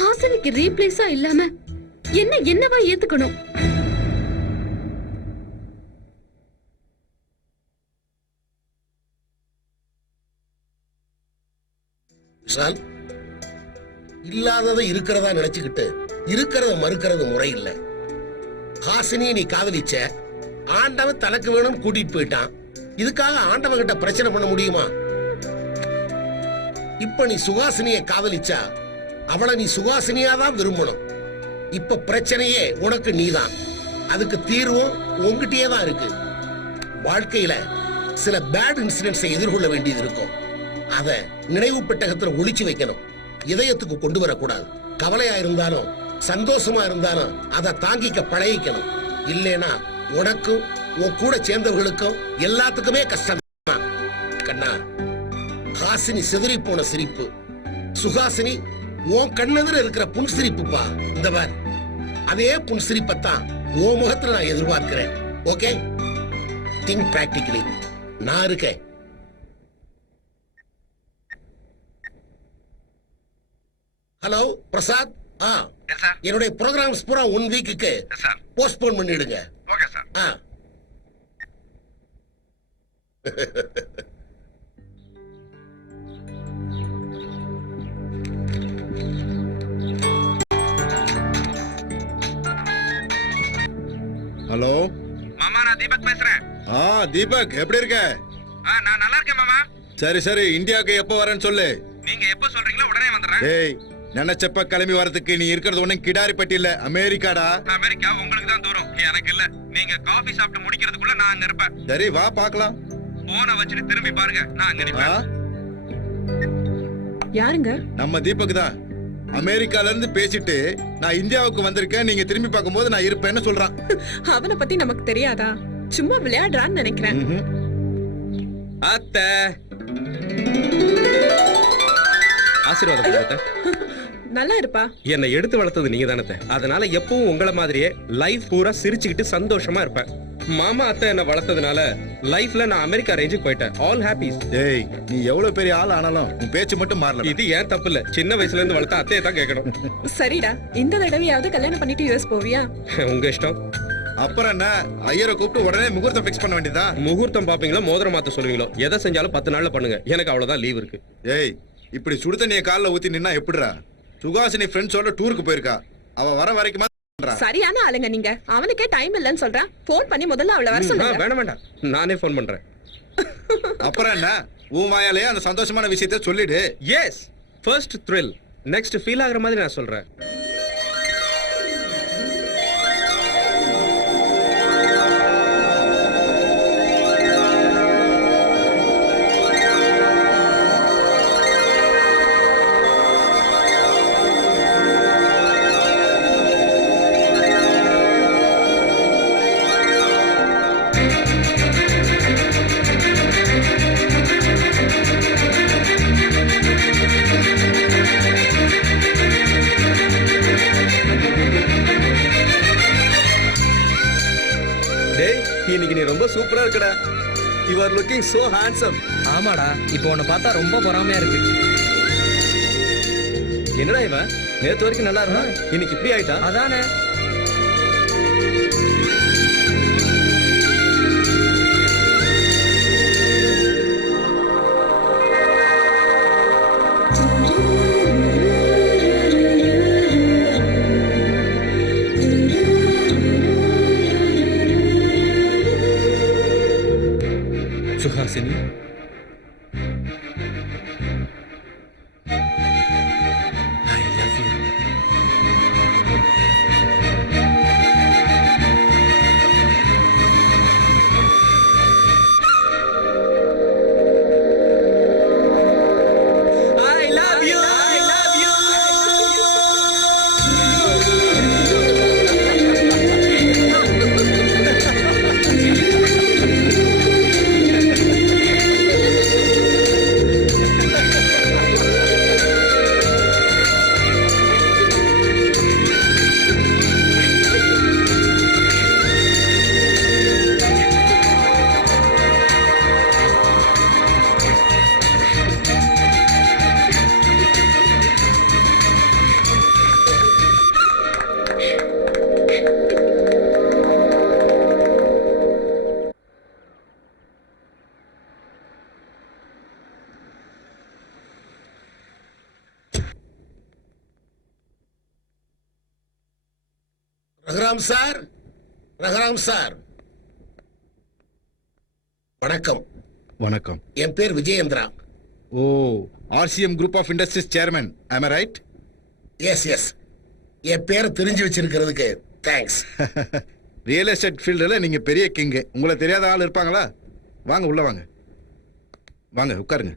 ஹாசினிக்கு ரீப்ளேஸா இல்லாம என்னவா ஏத்துக்கணும். விஷால், இல்லாததை இருக்கிறதா நினைச்சுக்கிட்டு இருக்கிறத மறுக்கிறது முறை இல்ல. ஹாசினியை நீ காதலிச்ச, ஆண்டவன் தனக்கு வேணும்னு கூட்டிட்டு போயிட்டான். இதுக்காக ஆண்டவன் கிட்ட பிரச்சனை பண்ண முடியுமா? இப்ப நீ சுகாசினியை காதலிச்சா அவளை நீ சுகாசினியா தான் விரும்பணும். இப்ப பிரச்சனையே உனக்கு நீதான். அதுக்கு தீர்வும் உங்ககிட்டயே தான் இருக்கு. வாழ்க்கையில சில பேட் இன்சிடென்ட்ஸை எதிர்கொள்ள வேண்டியது இருக்கும். அத நினைவு பெட்டகத்துல ஒளிச்சு வைக்கணும். இதயத்துக்கு கொண்டு வரக்கூடாது. கவலையா இருந்தாலும் சந்தோஷமா இருந்தாலும் அதை தாங்கிக்க பழகிக்கணும். இல்லைனா உனக்கும் உன் கூட சேர்ந்தவர்களுக்கும் எல்லாத்துக்குமே கஷ்டம். கண்ணா, ஹாசினி சிதறி போன சிரிப்பு, சுகாசினி உன் கண்ணெதிர இருக்கிற புன்சிரிப்புப்பா. இந்த பார், அதே புன்சிரிப்பத்தான் உன் முகத்துல நான் எதிர்பார்க்கிறேன். Okay, think practically. நான் இருக்கேன். ஹலோ பிரசாத். என்னுடைய ப்ரோக்ராம்ஸ் பூரா 1 வீக்குக்கு போஸ்ட்போன் பண்ணிடுங்க. Okay sir. ஹலோ மாமா, நான் தீபக் பேசுறேன். தீபக், எப்படி இருக்க? நான் நல்லா இருக்கேன் மாமா. சரி, இந்தியாவுக்கு எப்போ வரேன்னு சொல்லு. நீங்க எப்போ சொல்றீங்களோ உடனே வந்துடுறேன். டேய், நினைச்சப்ப கிளம்பி வரதுக்கு நீ இருக்கிறது ஒண்ணும் கிடாரிப்பட்டி இல்ல, அமெரிக்காடா. அமெரிக்கா உங்களுக்கு தான் தூரம், எனக்கு இல்ல. நீங்க காபி சாப்பிட்டு முடிக்கிறதுக்குள்ள நான் அங்க இருப்பேன். சரி, வா பார்க்கலாம். போனை வச்சுட்டு திரும்பி பாருங்க, நான் அங்க நிப்பேன். யாருங்க? நம்ம தீபக் தான். அமெரிக்கால இருந்து பேசிட்டு நான் இந்தியாவுக்கு வந்திருக்கேன், நீங்க திரும்பி பார்க்கும்போது நான் இருப்பேன்னு சொல்றான். அவனை பத்தி நமக்கு தெரியாதா? சும்மா விளையாடுறான்னு நினைக்கிறேன். அத்தை, ஆசீர்வாதம் பண்ணுங்க. நல்லா இருப்பா. என்னை எடுத்து வளர்த்தது நீங்க தானே. அதனால எப்பவும் உங்களை மாதிரியே லைஃப் பூரா சிரிச்சுக்கிட்டு சந்தோஷமா இருப்பேன். மாமா அத்தை என்ன வளர்த்ததுனால லைஃப்ல நான் அமெரிக்கா ரேஞ்சுக்கு போயிட்டேன். All hobbies. டேய், நீ எவ்வளவு பெரிய ஆள் ஆனாலும் உன் பேச்சு மட்டும் மாறல. இது ஏன் தப்பு இல்ல. சின்ன வயசுல இருந்து வளர்த்த அத்தையை தான் கேட்கணும். சரிடா, இந்த தடவையாவது கல்யாணம் பண்ணிட்டு யூஎஸ் போவியா? உங்க இஷ்டம். அப்புறம் என்ன, ஐயரை கூப்பிட்டு உடனே முகூர்த்தம் ஃபிக்ஸ் பண்ண வேண்டியதான். முகூர்த்தம் பாப்பீங்களோ மோதிரம் மாத்த சொல்லுவீங்களோ, எதை செஞ்சாலும் 10 நாள்ல பண்ணுங்க. எனக்கு அவ்வளவுதான் லீவ் இருக்கு. ஏய், இப்படி சுடு தண்ணியை காலில் ஊத்தி நின்னா எப்படிடா? சுகாசினி ஃப்ரெண்ட்ஸோட டூருக்கு போயிருக்கா. அவ வர வரைக்கும் சரியான ஆளுங்க நீங்க. அவனுக்கே டைம் இல்லன்னு சொல்றான். போன் பண்ணி முதல்ல அவளை வர சொல்லுங்க. வேண்டாம், நானே போன் பண்றேன். அப்புறம் என்ன, உன் வாயாலே அந்த சந்தோஷமான விஷயத்தை சொல்லிடு. Yes, first thrill. Next feel ஆகுற மாதிரி நான் சொல்றேன். இன்னைக்கு நீ ரொம்ப சூப்பரா இருக்கடா. You are looking so handsome. ஆமாடா இப்போ உன்னை பார்த்தா ரொம்ப பொறாமையா இருக்கு. என்னடா இவன் நேத்து வரைக்கும் நல்லா இருந்தான், இன்னைக்கு இப்படி ஆயிட்டான். அதானே. Suhasini, I love you. I love you. I love you. Raghuram sir, Raghuram sir, வணக்கம். வணக்கம். என் பேர் Vijayendra. Oh, RCM group of industries chairman, am I right? Yes yes, என் பேரை தெரிஞ்சு வச்சிருக்கிறதுக்கு தேங்க்ஸ். ரியல் எஸ்டேட் ஃபீல்டில் நீங்க பெரிய கிங். உங்களை தெரியாத ஆள் இருப்பாங்களா? வாங்க உள்ள வாங்க. வாங்க உட்காருங்க.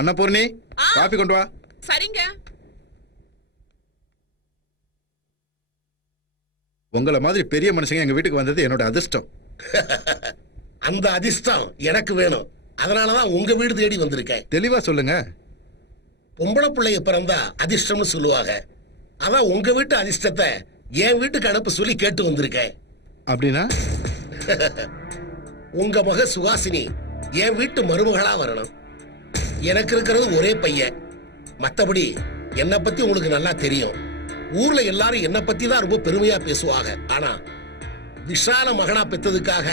அன்னபூர்ணி, காபி கொண்டு வா. சரிங்க. உங்களை மாதிரி பெரிய மனுஷங்க எங்க வீட்டுக்கு வந்தது என்னோட அதிர்ஷ்டம். அந்த அதிர்ஷ்டம் எனக்கு வேணும். அதனாலதான் உங்க வீடு தேடி வந்திருக்கேன். தெளிவா சொல்லுங்க. பொம்பளை பிள்ளைய பிறந்தா அதிர்ஷ்டம்னு சொல்லுவாங்க. அதான் உங்க வீட்டு அதிர்ஷ்டத்தை என் வீட்டுக்கு அனுப்ப சொல்லி கேட்டு வந்திருக்கேன். அப்படின்னா உங்க மக சுகாசினி என் வீட்டு மருமகளா வரணும். எனக்கு இருக்கிறது ஒரே பையன். மத்தபடி என்னை பத்தி உங்களுக்கு நல்லா தெரியும். ஊர்ல எல்லாரும் என்னை பத்தி தான் ரொம்ப பெருமையா பேசுவாங்க. ஆனா விஷால மகனா பெத்ததுக்காக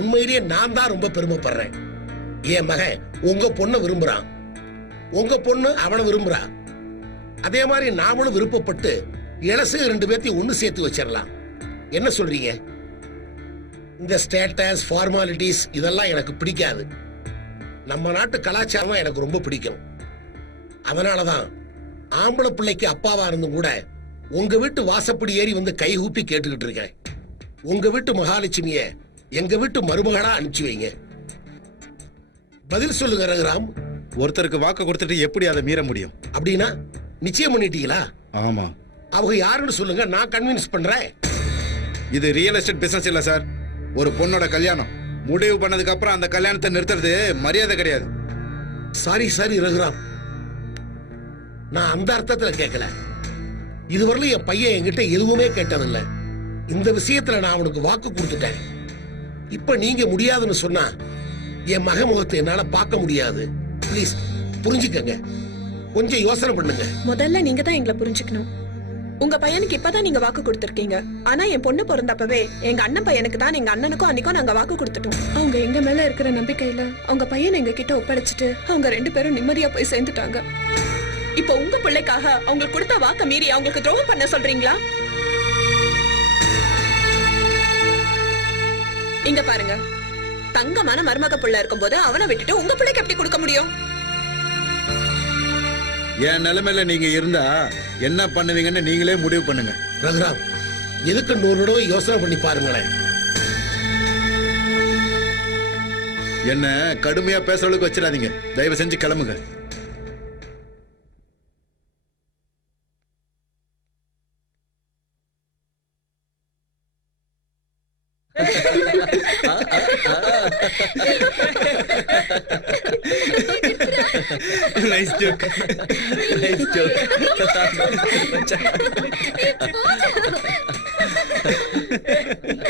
உண்மையிலேயே நான் தான் ரொம்ப பெருமைப்படுறேன். என் மகன் உங்க பொண்ணை விரும்புறான், உங்க பொண்ணு அவனை விரும்புறா. அதே மாதிரி நாமளும் விருப்பப்பட்டு இளசுக 2 பேர்த்தையும் ஒண்ணு சேர்த்து வச்சிடலாம். என்ன சொல்றீங்க? இந்த ஸ்டேட்டஸ் ஃபார்மாலிட்டிஸ் இதெல்லாம் எனக்கு பிடிக்காது. நம்ம நாட்டு கலாச்சாரம் எனக்கு ரொம்ப பிடிக்கும். அதனாலதான் ஆம்பளை பிள்ளைக்கு அப்பாவா இருந்தும் கூட உங்க வீட்டு வாசப்படி ஏறி வந்து கைகூப்பி கேட்டுக்கிட்டு இருக்கேன். உங்க வீட்டு மகாலட்சுமிய எங்க வீட்டு மருமகளா அனுப்பிச்சு வைங்க. பதில் சொல்லுங்க ரகுராம். ஒருத்தருக்கு வாக்கு கொடுத்துட்டு எப்படி அதை மீற முடியும்? அப்படின்னா நிச்சயம் பண்ணிட்டீங்களா? ஆமா. அவங்க யாருன்னு சொல்லுங்க, நான் கன்வின்ஸ் பண்றேன். இது ரியல் எஸ்டேட் பிசினஸ் இல்ல சார். ஒரு பொண்ணோட கல்யாணம் முடிவு பண்ணதுக்கு அப்புறம் அந்த கல்யாணத்தை நிறுத்துறது மரியாதை கிடையாது. சாரி சாரி ரகுராம், நான் அந்த அர்த்தத்துல கேட்கல. இதுவரையிலும் என் பையன் என்கிட்ட எதுவுமே கேட்டதில்லை. இந்த விஷயத்துல நான் அவனுக்கு வாக்கு கொடுத்துட்டேன். இப்ப நீங்க முடியாதுன்னு சொன்னா என் மக முகத்தை என்னால பார்க்க முடியாது. ப்ளீஸ் புரிஞ்சுக்கங்க, கொஞ்சம் யோசனை பண்ணுங்க. முதல்ல நீங்க தான் எங்களை புரிஞ்சுக்கணும். உங்க பையனுக்கு இப்பதான் நீங்க வாக்கு கொடுத்திருக்கீங்க. ஆனா என் பொண்ணு பிறந்தப்பவே எங்க அண்ணன் பையனுக்கு தான் எங்க அண்ணனுக்கும் அன்னைக்கும் நாங்க வாக்கு கொடுத்துட்டோம். அவங்க எங்க மேல இருக்கிற நம்பிக்கையில அவங்க பையனை எங்க கிட்ட ஒப்படைச்சிட்டு அவங்க 2 பேரும் நிம்மதியா போய் சேர்ந்துட்டாங்க. இப்ப உங்க பிள்ளைக்காக அவங்க கொடுத்த வாக்க மீறி அவங்களுக்கு துரோகம் பண்ண சொல்றீங்களா? இங்க பாருங்க, தங்கமான மருமக பிள்ளை இருக்கும்போது அவனை விட்டுட்டு உங்க பிள்ளைக்கு எப்படி கொடுக்க முடியும்? என் நிலைமையில நீங்க இருந்தா என்ன பண்ணுவீங்கன்னு நீங்களே முடிவு பண்ணுங்க. ரகுராம், எதுக்கு 100 தடவை யோசனை பண்ணி பாருங்களேன். என்ன கடுமையா பேசுற அளவுக்கு வச்சிடாதீங்க. தயவு செஞ்சு கிளம்புங்க. Nice joke. Nice joke.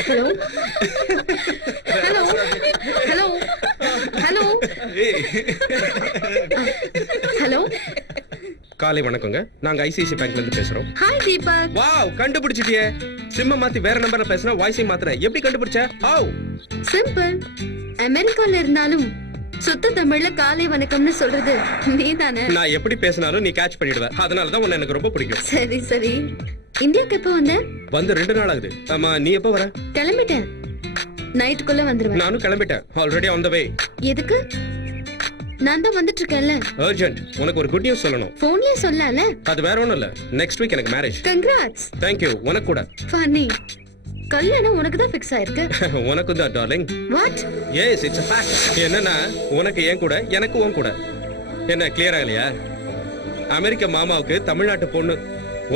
Hello, hello hello hello hello காலை வணக்கங்க. நாங்க ஐசிஐசி பேங்க்ல இருந்து பேசுறோம். ஹாய் தீபக். வாவ், கண்டுபிடிச்சிட்டியே. சிம்ம மாத்தி வேற நம்பர்ல பேசினா வாய்ஸை மாத்துறேன். எப்படி கண்டுபிடிச்ச? ஹவ்? சிம்பிள். அமெரிக்கால இருந்தாலும் சுத்த தமிழ்ல காலை வணக்கம்னு சொல்றது நீதானே? நான் எப்படி பேசினாலும் நீ கேட்ச் பண்ணிடுவ. அதனால தான் உன்னை எனக்கு ரொம்ப பிடிக்கும். சரி சரி. இந்தியாக்கு எப்போ வந்த? வந்து 2 நாள் ஆகுது. ஆமா, நீ எப்ப வர? கிளம்பிட்டேன். நைட்டுக்குள்ள வந்துருவேன். நானும் கிளம்பிட்டேன். ஆல்ரெடி ஆன் த வே. எதுக்கு? நான் தான் வந்துட்டு இருக்கேன்ல. அர்ஜென்ட். உனக்கு ஒரு குட் நியூஸ் சொல்லணும். போன்லயே சொல்லல. அது வேற ஒண்ணும் இல்ல. நெக்ஸ்ட் வீக் எனக்கு மேரேஜ். கங்க்ராட்ஸ். Thank you. உனக்கு கூட. ஃபன்னி. கல்யாணம் உனக்கு தான் ஃபிக்ஸ் ஆயிருக்கு. உனக்கு தான் darling. What? Yes, it's a fact. என்னன்னா உனக்கு ஏன் கூட, எனக்கு உன் கூட. என்ன கிளியர் ஆகலையா? அமெரிக்க மாமாவுக்கு தமிழ்நாட்டு பொண்ணு.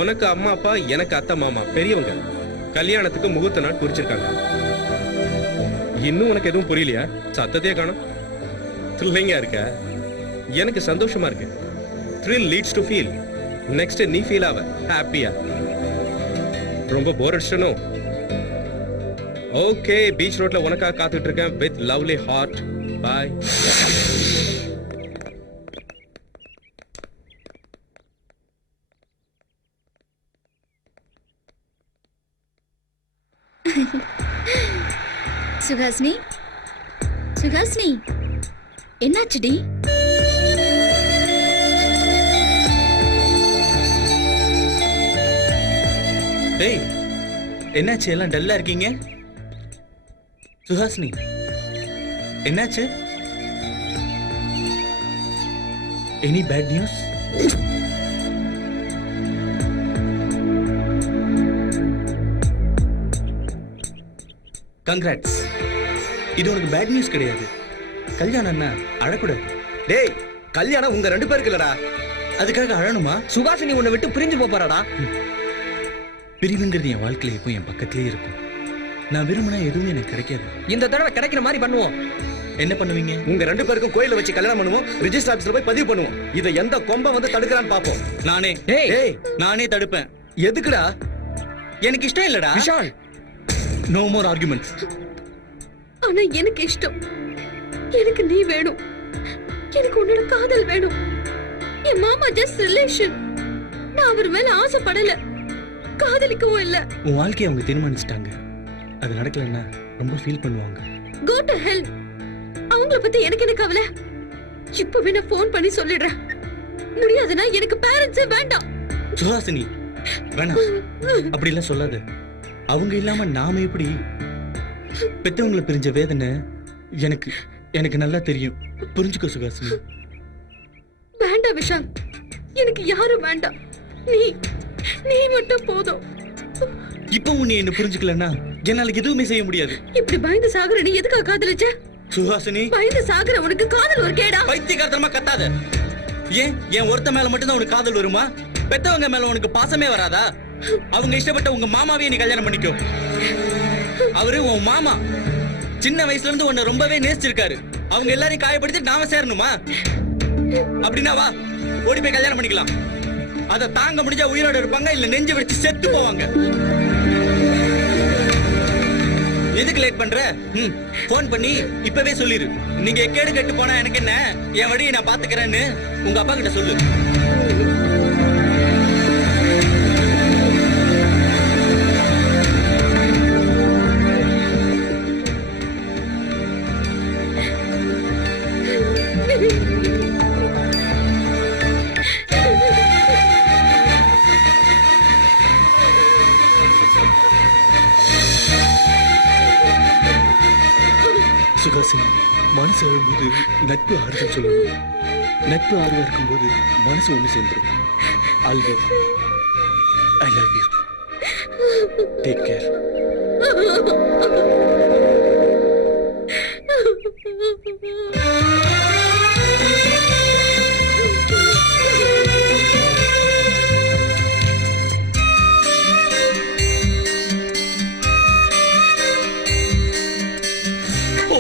உனக்கு அம்மா அப்பா, எனக்கு அத்தை மாமா, பெரியவங்க. கல்யாணத்துக்கு முகூர்த்த நாள் குறிச்சிருக்காங்க. இன்னும் உனக்கு எதுவும் புரியலையா? சத்தத்தையே காணோம். த்ரில்லிங்கா இருக்க? எனக்கு சந்தோஷமா இருக்கு. Thrill leads to feel. Next நீ ஃபீல் ஆவ ஹாப்பியா. ரொம்ப போர் அடிச்சனோ? ஓகே, பீச் ரோட்ல உனக்காக காத்துட்டு இருக்கேன் with lovely heart. Bye. Suhasini, Suhasini, என்னாச்சுடி? டேய், என்னாச்சு? எல்லாம் டல்லா இருக்கீங்க? சுஹாசினி, என்னாச்சு? Any bad news? கங்க்ராட்ஸ். இது உனக்கு பேட் நியூஸ் கிடையாது. கல்யாணம் என்ன அழக்கூடாது. டேய், கல்யாணம் உங்க 2 பேருக்கு இல்லடா. அதுக்காக அழணுமா? சுகாசினி உன்னை விட்டு பிரிஞ்சு போறாடா. பிரிவுங்கிறது என் வாழ்க்கையில எப்போ என் பக்கத்திலே இருக்கும். நான் விரும்பினா எதுவும் எனக்கு கிடைக்காது. இந்த தடவை கிடைக்கிற மாதிரி பண்ணுவோம். என்ன பண்ணுவீங்க? உங்க 2 பேருக்கும் கோயில வச்சு கல்யாணம் பண்ணுவோம். ரிஜிஸ்டர் ஆபீஸ்ல போய் பதிவு பண்ணுவோம். இதை எந்த கொம்ப வந்து தடுக்கறான்னு பாப்போம். நானே டேய், நானே தடுப்பேன். எதுக்குடா? எனக்கு இஷ்டம் இல்லடா. Vishal, no more arguments. ஆனா எனக்கு இஷ்டம். எனக்கு நீ வேணும். எனக்கு உன்னோட காதல் வேணும். என் மாமா ஜஸ்ட் ரிலேஷன். நான் அவர் மேல ஆசைப்படல, காதலிக்கவும் இல்ல. உன் வாழ்க்கையை அவங்க தீர்மானிச்சிட்டாங்க. அது நடக்கலன்னா ரொம்ப ஃபீல் பண்ணுவாங்க. Go to hell. அவங்கள பத்தி எனக்கு என்ன கவலை? இப்பவே நான் ஃபோன் பண்ணி சொல்லிடுறேன். முடியாதுன்னா எனக்கு பேரண்ட்ஸே வேண்டாம். சுஹாசினி, வேணாம், அப்படி எல்லாம் சொல்லாத. அவங்க இல்லாம நாம எப்படி? பெத்தவங்களை பிரிஞ்ச வேதனை எனக்கு எனக்கு நல்லா தெரியும். புரிஞ்சுக்கோ சுஹாசினி. வேண்டாம் விஷால், எனக்கு யாரும் வேண்டாம். நீ நீ மட்டும் போதும். இப்போ நீ என்ன புரிஞ்சுக்கலன்னா என்னால எதுவுமே செய்ய முடியாது. இப்படி பயந்து சாகுற நீ எதுக்காக காதலிச்ச? சுஹாசினி, பயந்து சாகுற உனக்கு காதல் ஒரு கேடா? பைத்தியக்காரத்தனமா கத்தாத. ஏன் என் ஒருத்த மேல மட்டும்தான் உனக்கு காதல் வருமா? பெத்தவங்க மேல உனக்கு பாசமே வராதா? அவங்க இஷ்டப்பட்ட உங்க மாமாவே நீ கல்யாணம் பண்ணிக்கோ. அவரு உன் மாமா. சின்ன வயசுல இருந்து உன்னை ரொம்பவே நேசிச்சிருக்காரு. அவங்க எல்லாரையும் காயப்படுத்தி நாம சேரணுமா? அப்படின்னா வா, ஓடி போய் கல்யாணம் பண்ணிக்கலாம். அதை தாங்க முடிஞ்சா உயிரோட இருப்பாங்க, இல்ல நெஞ்சு வச்சு செத்து போவாங்க. எதுக்கு லேட் பண்ற? போன் பண்ணி இப்பவே சொல்லிரு. நீங்க எக்கேடு கெட்டு போனா எனக்கு என்ன, என் வழியை நான் பாத்துக்கிறேன்னு உங்க அப்பா கிட்ட சொல்லு. சுகாசினி, மனசு அழும்போது நட்பு ஆறுதல் சொல்லணும். நட்பு ஆறுவா இருக்கும்போது மனசு ஒண்ணு சேர்ந்துரும். Always I love you. Take care.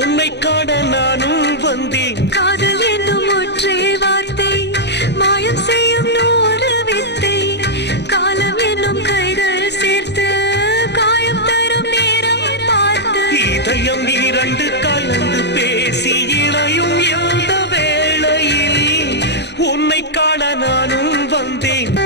உன்னை காண நானும் வந்தேன். காதல் என்னும் ஒற்றே வார்த்தை, மாயம் செய்யும் நூறு வித்தை, காலம் என்னும் கைகள் சேர்த்து காயம் தரும் நேரம் பார்த்து இதயம் இரண்டு கலந்து பேசி இணையும் எந்த வேளையில் உன்னை காண நானும் வந்தேன்.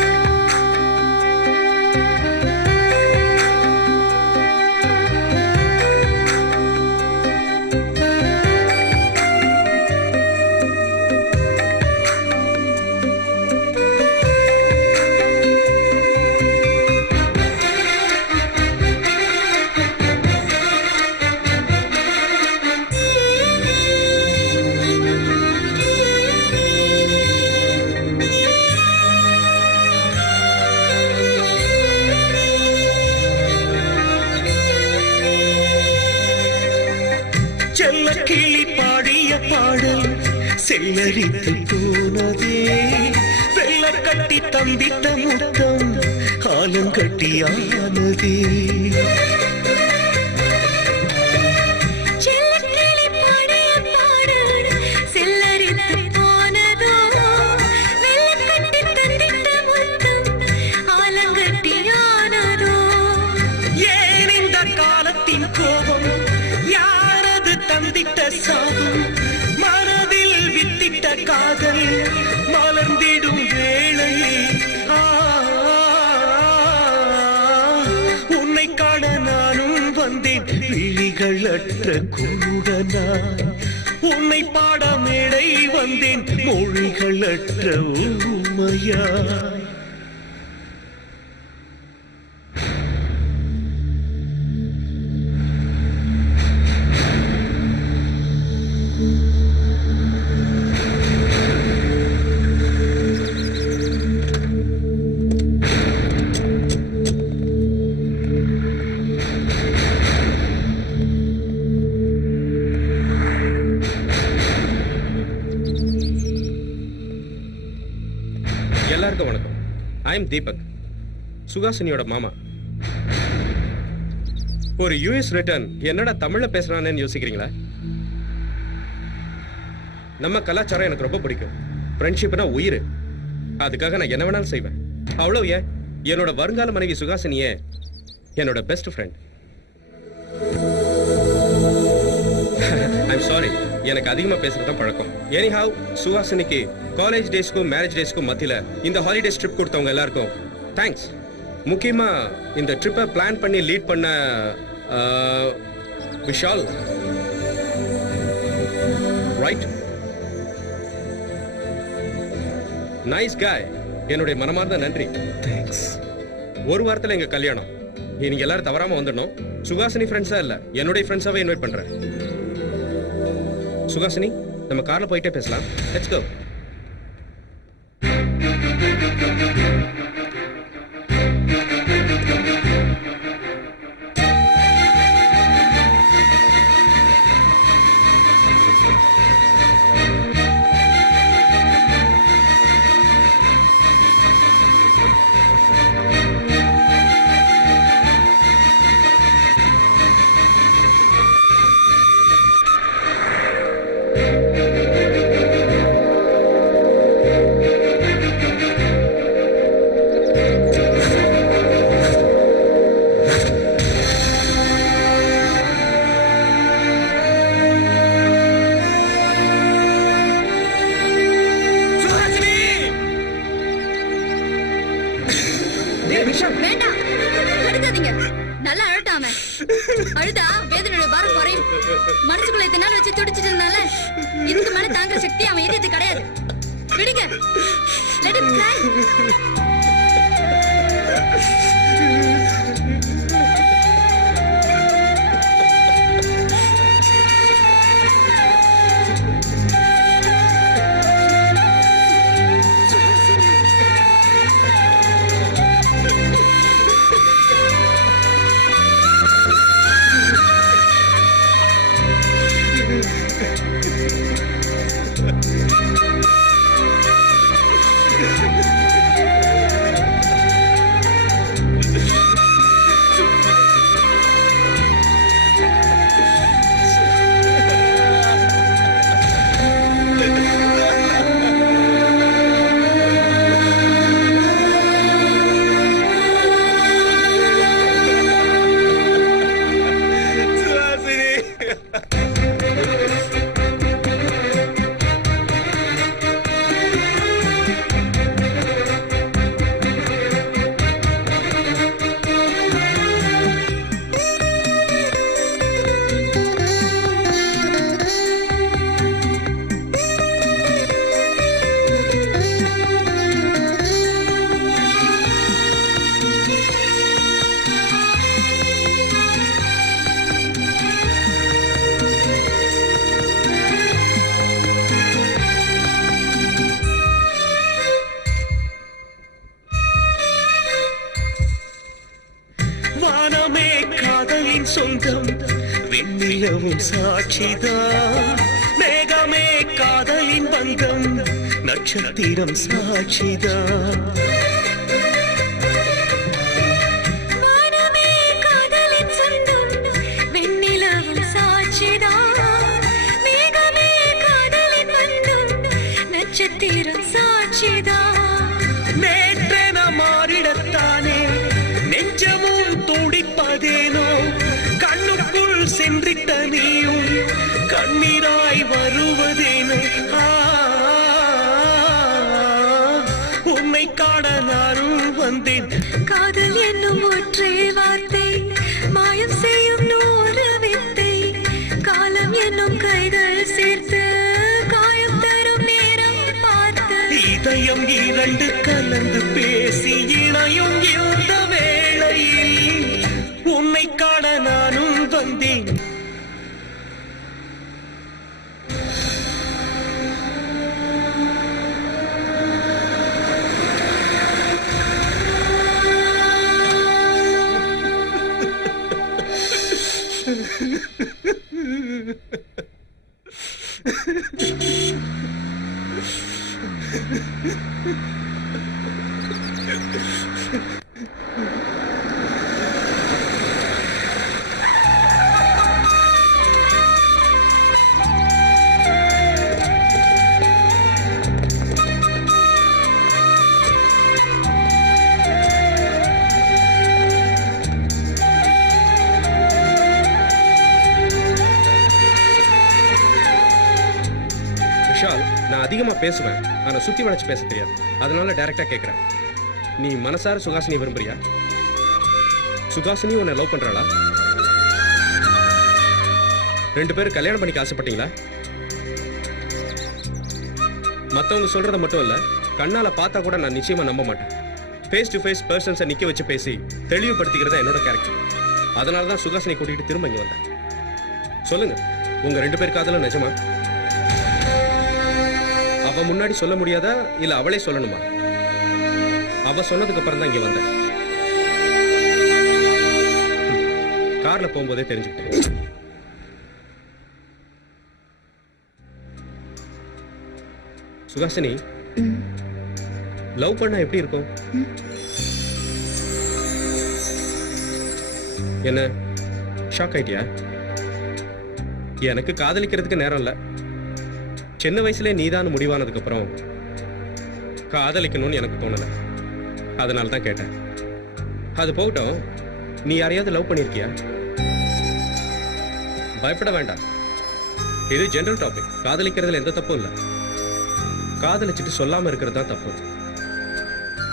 செல்ல கிளி பாடிய பாடல் செல்லரித்து போனதே, வெள்ள கட்டி தந்திட்ட முத்தம் ஆலங்கட்டியானதே. ஏன் இந்த காலத்தின் கோபம், யாரது தந்திட்ட சாபம், மனதில் வித்திட்ட காதல் மலர்ந்திடும் வேளையே. உன்னை காண நானும் வந்தேன் விழிகளற்ற கூடனாய், உன்னை பாட மேடை வந்தேன் மொழிகளற்ற ஊமையாய். எல்லாருக்கும் வணக்கம். ஐ எம் தீபக், சுகாசினியோட மாமா. ஒரு யூஎஸ் ரிட்டர்ன் என்னடா தமிழ்ல பேசுறானேன்னு யோசிக்கிறீங்களா? நம்ம கலாச்சாரம் எனக்கு ரொம்ப பிடிக்கும். ஃப்ரெண்ட்ஷிப்னா உயிர். அதுக்காக நான் என்ன வேணாலும் செய்வேன். அவ்வளவு ஏன், என்னோட வருங்கால மனைவி சுகாசினியே என்னோட பெஸ்ட் ஃப்ரெண்ட். ஐம் சாரி, எனக்கு அதிகமா பேசுறது தான் பழக்கம். எனிஹவ், சுஹாசினிக்கு காலேஜ் டேஸ்க்கும் மேரேஜ் டேஸ்க்கும் மத்தியில இந்த ஹாலிடேஸ் ட்ரிப் கொடுத்தவங்க எல்லாருக்கும் தேங்க்ஸ். முக்கியமா இந்த ட்ரிப்பை பிளான் பண்ணி லீட் பண்ண விஷால், ரைட், நைஸ் காய், என்னுடைய மனமார்ந்த நன்றி. தேங்க்ஸ். ஒரு வாரத்துல எங்க கல்யாணம். நீங்க எல்லாரும் தவறாம வந்துடணும். சுகாசினி ஃப்ரெண்ட்ஸா இல்ல, என்னுடைய ஃப்ரெண்ட்ஸாவே இன்வைட் பண்றேன். சுகாசினி, நம்ம கார்ல போயிட்டே பேசலாம். Let's go. வேண்டாம், அழுதாதீங்க. நல்லா அழட்டாம அழுதா வேதனையோட பாரம் குறையும். மனசுக்குள்ள இத்தனை நாள் வச்சு துடிச்சிட்டு இருந்தால இதுக்கு மேல தாங்குற சக்தி அவன் இதயத்து கிடையாது. விடுங்க. Let him cry. சொந்தம் வெண்ணிலவும் சாட்சிதான் மேகமே காதலின் பந்தம் நட்சத்திரம் சாட்சிதான் வானமே காதலின் சொந்தம் வெண்ணிலவும் சாட்சிதான் மேகமே காதலின் பந்தம் நட்சத்திரம் சாட்சிதான் நேற்றென மாறிடத்தானே நெஞ்சமும் துடிப்பதேனோ கண்ணுக்குள் சென்றிட்ட நீயும் கண்ணீராய் வருவதேனோ உன்னை காண நானும் வந்தேன் காதல் என்னும் ஒற்றை வார்த்தை மாயம் செய்யும் நூறு வித்தை காலம் என்னும் கைகள் சேர்த்து காயம் தரும் நேரம் பார்த்து இதயம் இரண்டு கலந்து பேசி இணையும் இந்த வேளையில் உன்னை காண நானும் வந்தேன் விஷால், நான் அதிகமா பேசுவேன் ஆனா சுத்தி வளைச்சு பேச தெரியாது. அதனால டைரக்டா கேக்குறேன், நீ மனசார சுகாசினி விரும்புறியா? சுகாசினி உன்னை லவ் பண்றாளா? ரெண்டு பேரும் கல்யாணம் பண்ணிக்க ஆசைப்பட்டீங்களா? மத்தவங்க சொல்றத மட்டும் இல்ல, கண்ணால பார்த்தா கூட நான் நிச்சயமா நம்ப மாட்டேன். ஃபேஸ் டு ஃபேஸ் பர்சன்ஸை நிக்க வச்சு பேசி தெளிவுபடுத்திக்கிறதா என்னோட கேரக்டர். அதனால தான் சுகாசினி கூட்டிட்டு திரும்ப இங்க வந்தேன். சொல்லுங்க, உங்க ரெண்டு பேர் காதலும் நிஜமா? அவ முன்னாடி சொல்ல முடியாதா இல்ல அவளே சொல்லணுமா? அவ சொன்னதுக்கு அப்புறம் தான் இங்க வந்தேன். கார்ல போகும்போதே தெரிஞ்சுக்கிட்டேன். சுகாசினி, லவ் பண்ணா எப்படி இருக்கும்? என்ன ஷாக் ஆயிட்டியா? எனக்கு காதலிக்கிறதுக்கு நேரம் இல்ல. சின்ன வயசுல நீதான் முடிவானதுக்கு அப்புறம் காதலிக்கணும்னு எனக்கு தோணல. அதனால தான் கேட்டேன். அது போகட்டும், நீ யாரையாவது லவ் பண்ணிருக்கியா? பயப்பட வேண்டாம், இது ஜெனரல் டாபிக். காதலிக்கிறதுல எந்த தப்பும் இல்லை. காதலிச்சுட்டு சொல்லாம இருக்கிறது தான் தப்பு.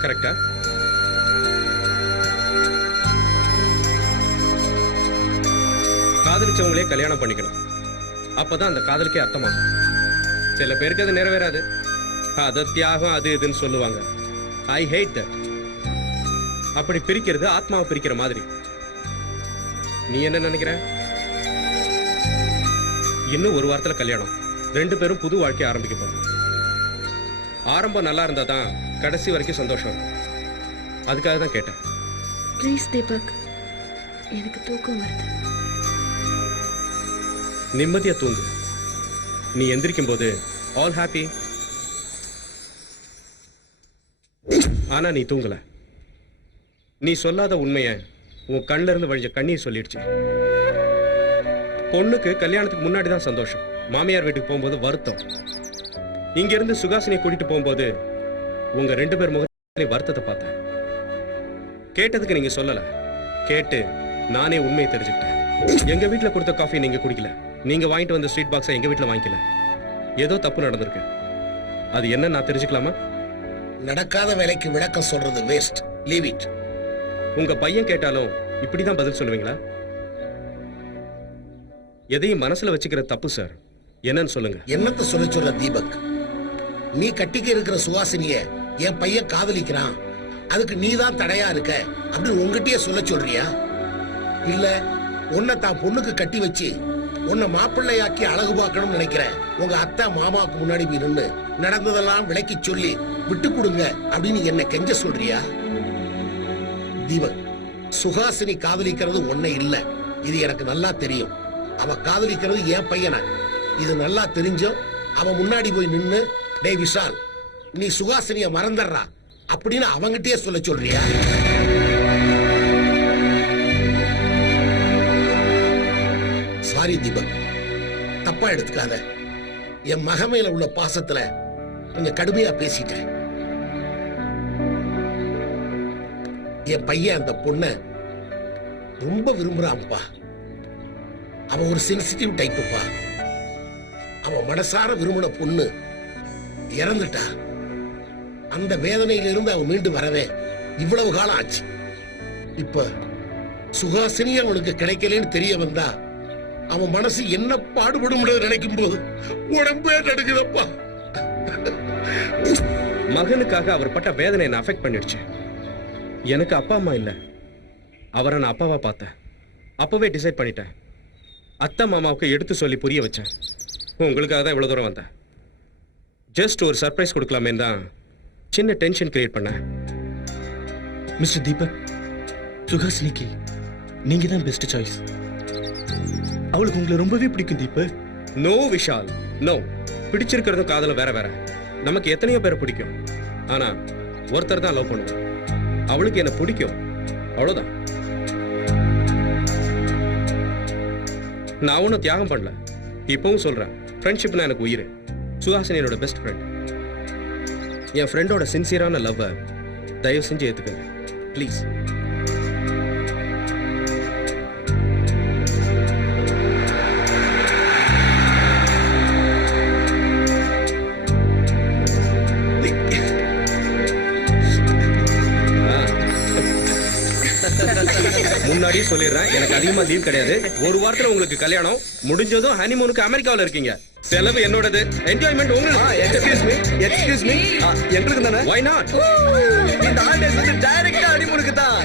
கரெக்டா? காதலிச்சவங்களே கல்யாணம் பண்ணிக்கணும். அப்பதான் அந்த காதலுக்கே அர்த்தமாகும். சில பேருக்கு அது நிறைவேறாது. அது தியாகம், அது இதுன்னு சொல்லுவாங்க. ஐ ஹேட் தட். அப்படி பிரிக்கிறது ஆத்மாவை பிரிக்கிற மாதிரி. நீ என்ன நினைக்கிற? இன்னும் ஒரு வாரத்துல கல்யாணம். ரெண்டு பேரும் புது வாழ்க்கையை ஆரம்பிக்க போறோம். ஆரம்பம் நல்லா இருந்தா தான் கடைசி வரைக்கும் சந்தோஷம் இருக்கும். அதுக்காக தான் கேட்டேன். ப்ளீஸ் தீபக், எனக்கு தூக்கம் வருது. நிம்மதியா தூங்கு. நீ எந்திரிக்கும் போது ஆல் ஹாப்பி. ஆனா நீ தூங்கல. நீ சொல்லாத உண்மைய உன் கண்ணுல இருந்து வழிஞ்ச கண்ணீர் சொல்லிடுச்சு. பொண்ணுக்கு கல்யாணத்துக்கு முன்னாடி தான் சந்தோஷம். மாமியார் வீட்டுக்கு போகும்போது வருத்தம். இங்க இருந்து சுகாசினியை கூட்டிட்டு போகும்போது உங்க ரெண்டு பேர் முகத்திலே வருத்தத்தை பார்த்தேன். கேட்டதுக்கு நீங்க சொல்லல. கேட்டு நானே உண்மையை தெரிஞ்சுக்கிட்டேன். எங்க வீட்டுல கொடுத்த காஃபி நீங்க குடிக்கல. நீங்க வாங்கிட்டு வந்த ஸ்வீட் பாக்ஸை எங்க வீட்டுல வாங்கிக்கல. ஏதோ தப்பு நடந்திருக்கு. அது என்ன நான் தெரிஞ்சுக்கலாமா? நடக்காத வேலைக்கு விளக்கம் சொல்றது வேஸ்ட். Leave it. உங்க பையன் கேட்டாலும் இப்படிதான் பதில் சொல்லுவீங்களா? எதையும் மனசுல வச்சுக்கிற தப்பு சார். என்னன்னு சொல்லுங்க. என்னத்த சொல்ல தீபக்? நீ கட்டிக்க இருக்கிற சுவாசினிய என் பையன் காதலிக்கிறான், அதுக்கு நீ தான் தடையா இருக்க அப்படின்னு உங்ககிட்டயே சொல்ல சொல்றியா? இல்ல உன்னை தான் பொண்ணுக்கு கட்டி வச்சு உன்னை மாப்பிள்ளையாக்கி அழகு பார்க்கணும்னு நினைக்கிறேன் உங்க அத்தை மாமாவுக்கு முன்னாடி போய் நின்று நடந்ததெல்லாம் விளக்கி சொல்லி விட்டு கொடுங்க அப்படின்னு என்ன கெஞ்ச சொல்றியா? தீபக், சுகாசினி காதலிக்கிறது ஒன்னை இல்ல, இது எனக்கு நல்லா தெரியும். அவ காதலிக்கிறது என் பையனை. இது நல்லா தெரிஞ்சும் அவன் முன்னாடி போய் நின்னு, டேய் விஷால், நீ சுகாசினிய மறந்துடுறா அப்படின்னு அவங்கிட்டயே சொல்ல சொல்றியா? சாரி தீபக், தப்பா எடுத்துக்காத. என் மகமையில உள்ள பாசத்துல கொஞ்சம் கடுமையா பேசிட்டேன். என் பையன் அந்த பொண்ண ரொம்ப விரும்புறான்ப்பா. அவன் ஒரு சென்சிட்டிவ் டைப்புப்பா. அவன் மனசார விரும்பின பொண்ணு இறந்துட்டா. அந்த வேதனையில இருந்து அவன் மீண்டு வரவே இவ்வளவு காலம் ஆச்சு. இப்ப சுகாசினி அவனுக்கு கிடைக்கலன்னு தெரிய வந்தா அவன் மனசு என்ன பாடுபடும் நினைக்கும் போது உடம்பே நடுக்குதப்பா. மகனுக்காக அவர் பட்ட வேதனை என்ன அஃபெக்ட் பண்ணிடுச்சு. எனக்கு அப்பா அம்மா இல்ல, அவரை நான் அப்பாவா பார்த்தேன். அப்பவே டிசைட் பண்ணிட்டேன். அத்தை மாமாவுக்கு எடுத்து சொல்லி புரிய வச்சேன். உங்களுக்காக தான் இவ்வளவு தூரம் வந்தேன். ஜஸ்ட் ஒரு சர்ப்ரைஸ் கொடுக்கலாமே தான் சின்ன டென்ஷன் கிரியேட் பண்ணேன். மிஸ்டர் தீபக், சுஹாசினிக்கு நீங்க தான் பெஸ்ட் சாய்ஸ். அவளுக்கு உங்களை ரொம்பவே பிடிக்கும் தீபக். No Vishal, no. பிடிச்சிருக்கிறதும் காதலும் வேற வேற. நமக்கு எத்தனையோ பேரை பிடிக்கும், ஆனா ஒருத்தர் தான் லவ் பண்ணுவோம். அவளுக்கு என்ன பிடிக்கும், அவ்வளவுதான். நான் ஒன்றும் தியாகம் பண்ணல. இப்பவும் சொல்றேன், ஃப்ரெண்ட்ஷிப்னா எனக்கு உயிர். சுஹாசினி என்னோட பெஸ்ட் ஃப்ரெண்ட். என் ஃப்ரெண்டோட சின்சியரான லவ்வை தயவு செஞ்சு ஏத்துக்கங்க ப்ளீஸ். முன்னாடியே சொல்லிடுறேன், எனக்கு அதிகமா லீவ் கிடையாது. ஒரு வாரத்துல உங்களுக்கு கல்யாணம் முடிஞ்சதும் ஹனிமூனுக்கு அமெரிக்காவுல இருக்கீங்க. செலவு என்னோடது, என்ஜாய்மெண்ட் உங்களுக்கு. எக்ஸ்கியூஸ் மீ, எங்களுக்கு தானே? Why not? இந்த ஹாலிடேஸ் வந்து டைரக்டா ஹனிமூனுக்கு தான்.